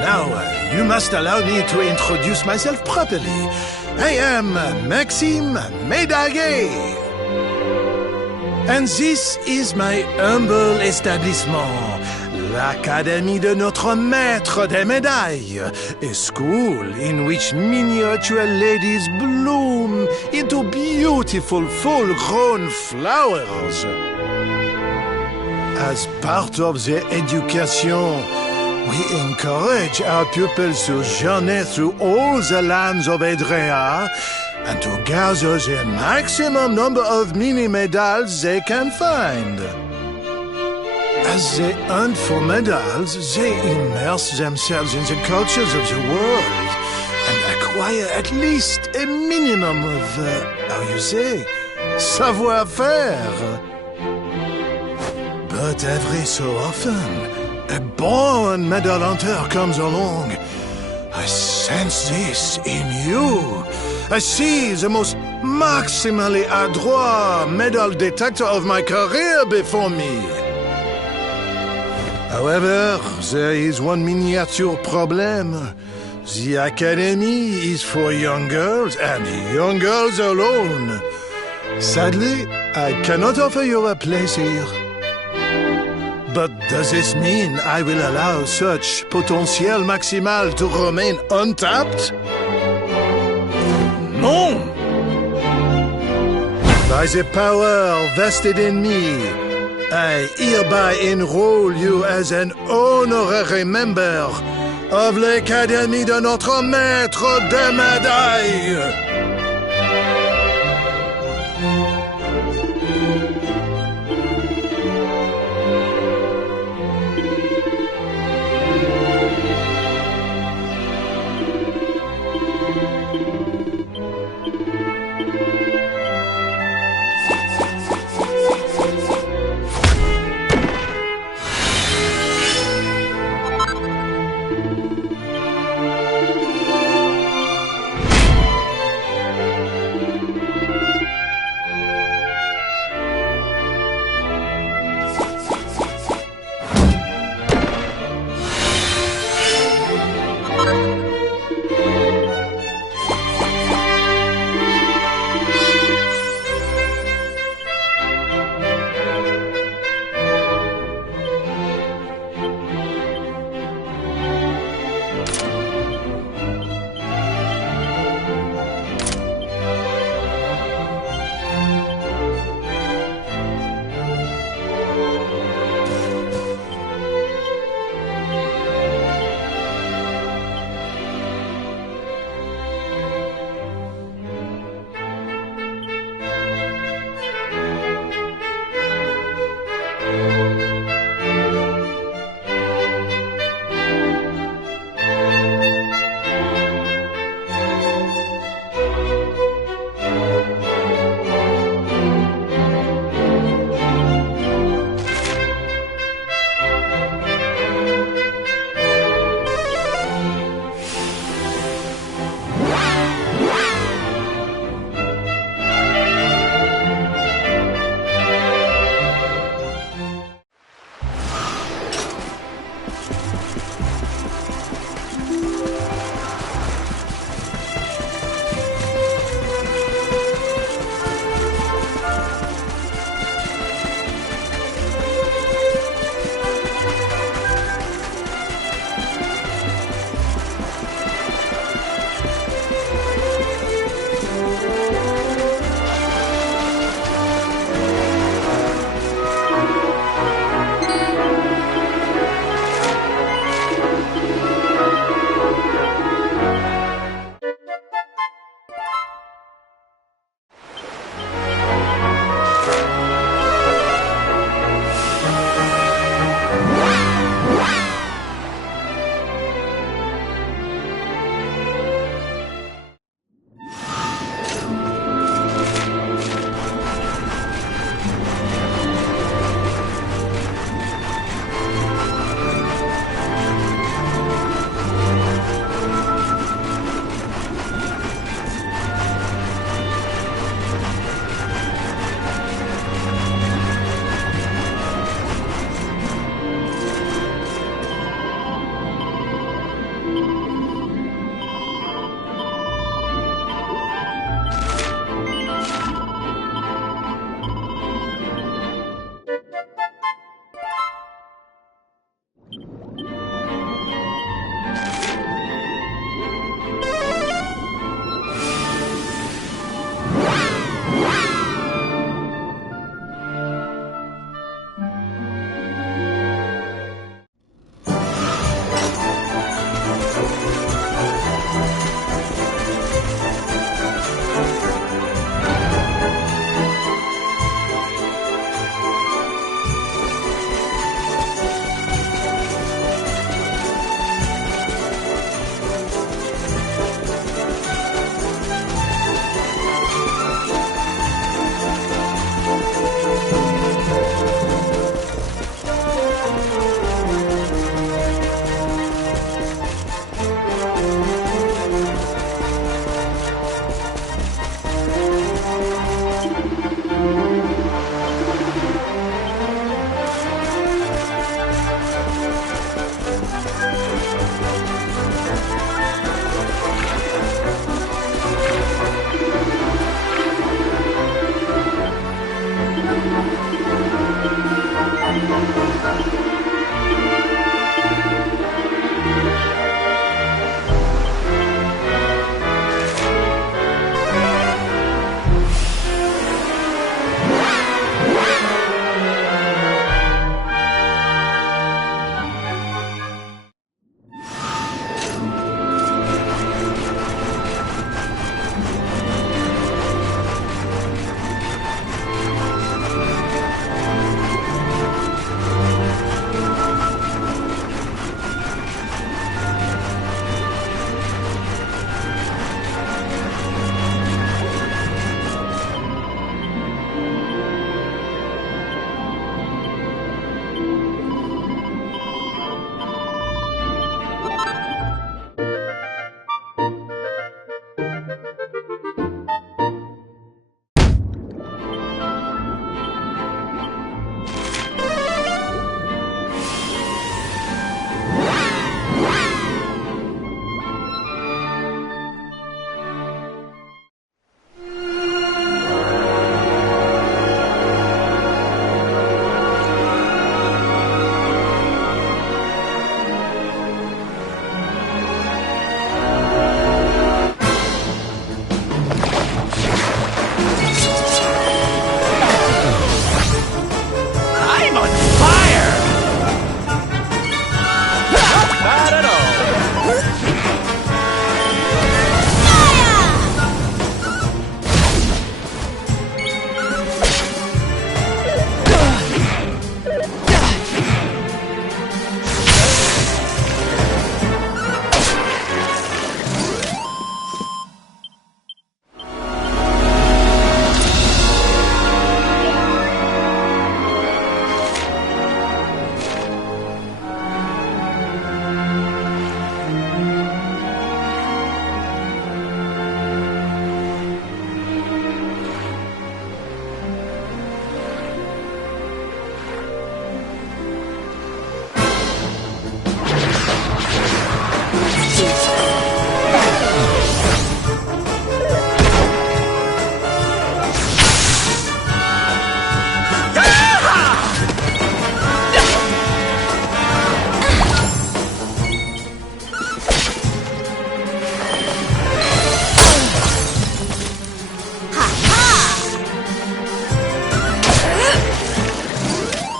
Now, you must allow me to introduce myself properly. I am Maxime Médaillé. And this is my humble establishment, l'Académie de Notre Maître des Médailles, a school in which miniature ladies bloom into beautiful full-grown flowers. As part of the education, we encourage our pupils to journey through all the lands of Edrea and to gather the maximum number of mini-medals they can find. As they hunt for medals, they immerse themselves in the cultures of the world and acquire at least a minimum of, savoir-faire. But every so often, a born medal hunter comes along. I sense this in you. I see the most maximally adroit medal detector of my career before me. However, there is one miniature problem. The Academy is for young girls and young girls alone. Sadly, I cannot offer you a place here. But does this mean I will allow such potentiel maximal to remain untapped? No! By the power vested in me, I hereby enroll you as an honorary member of l'Académie de Notre Maître des Médailles.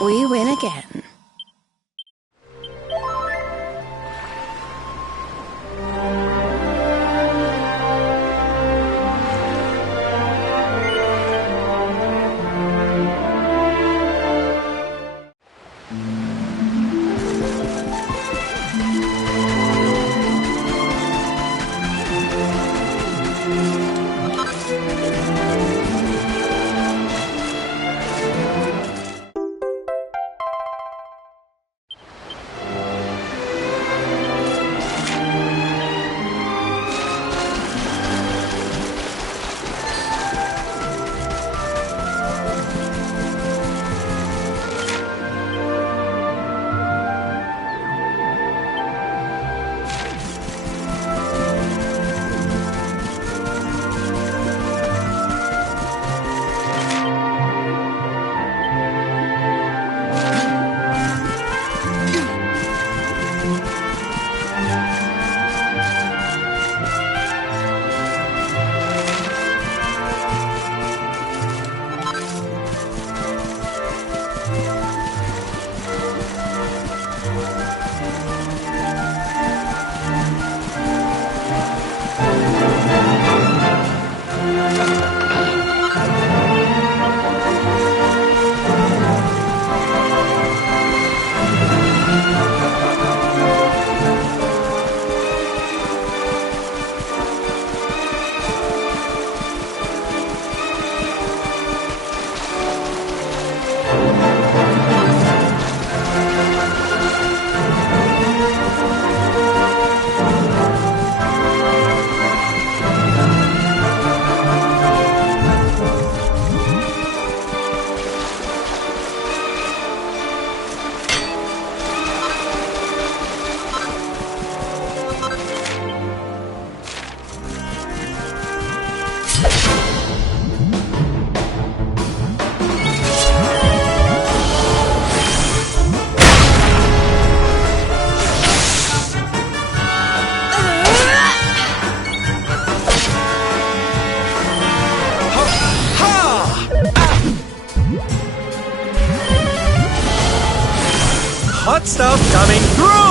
We win again. Hot stuff coming through!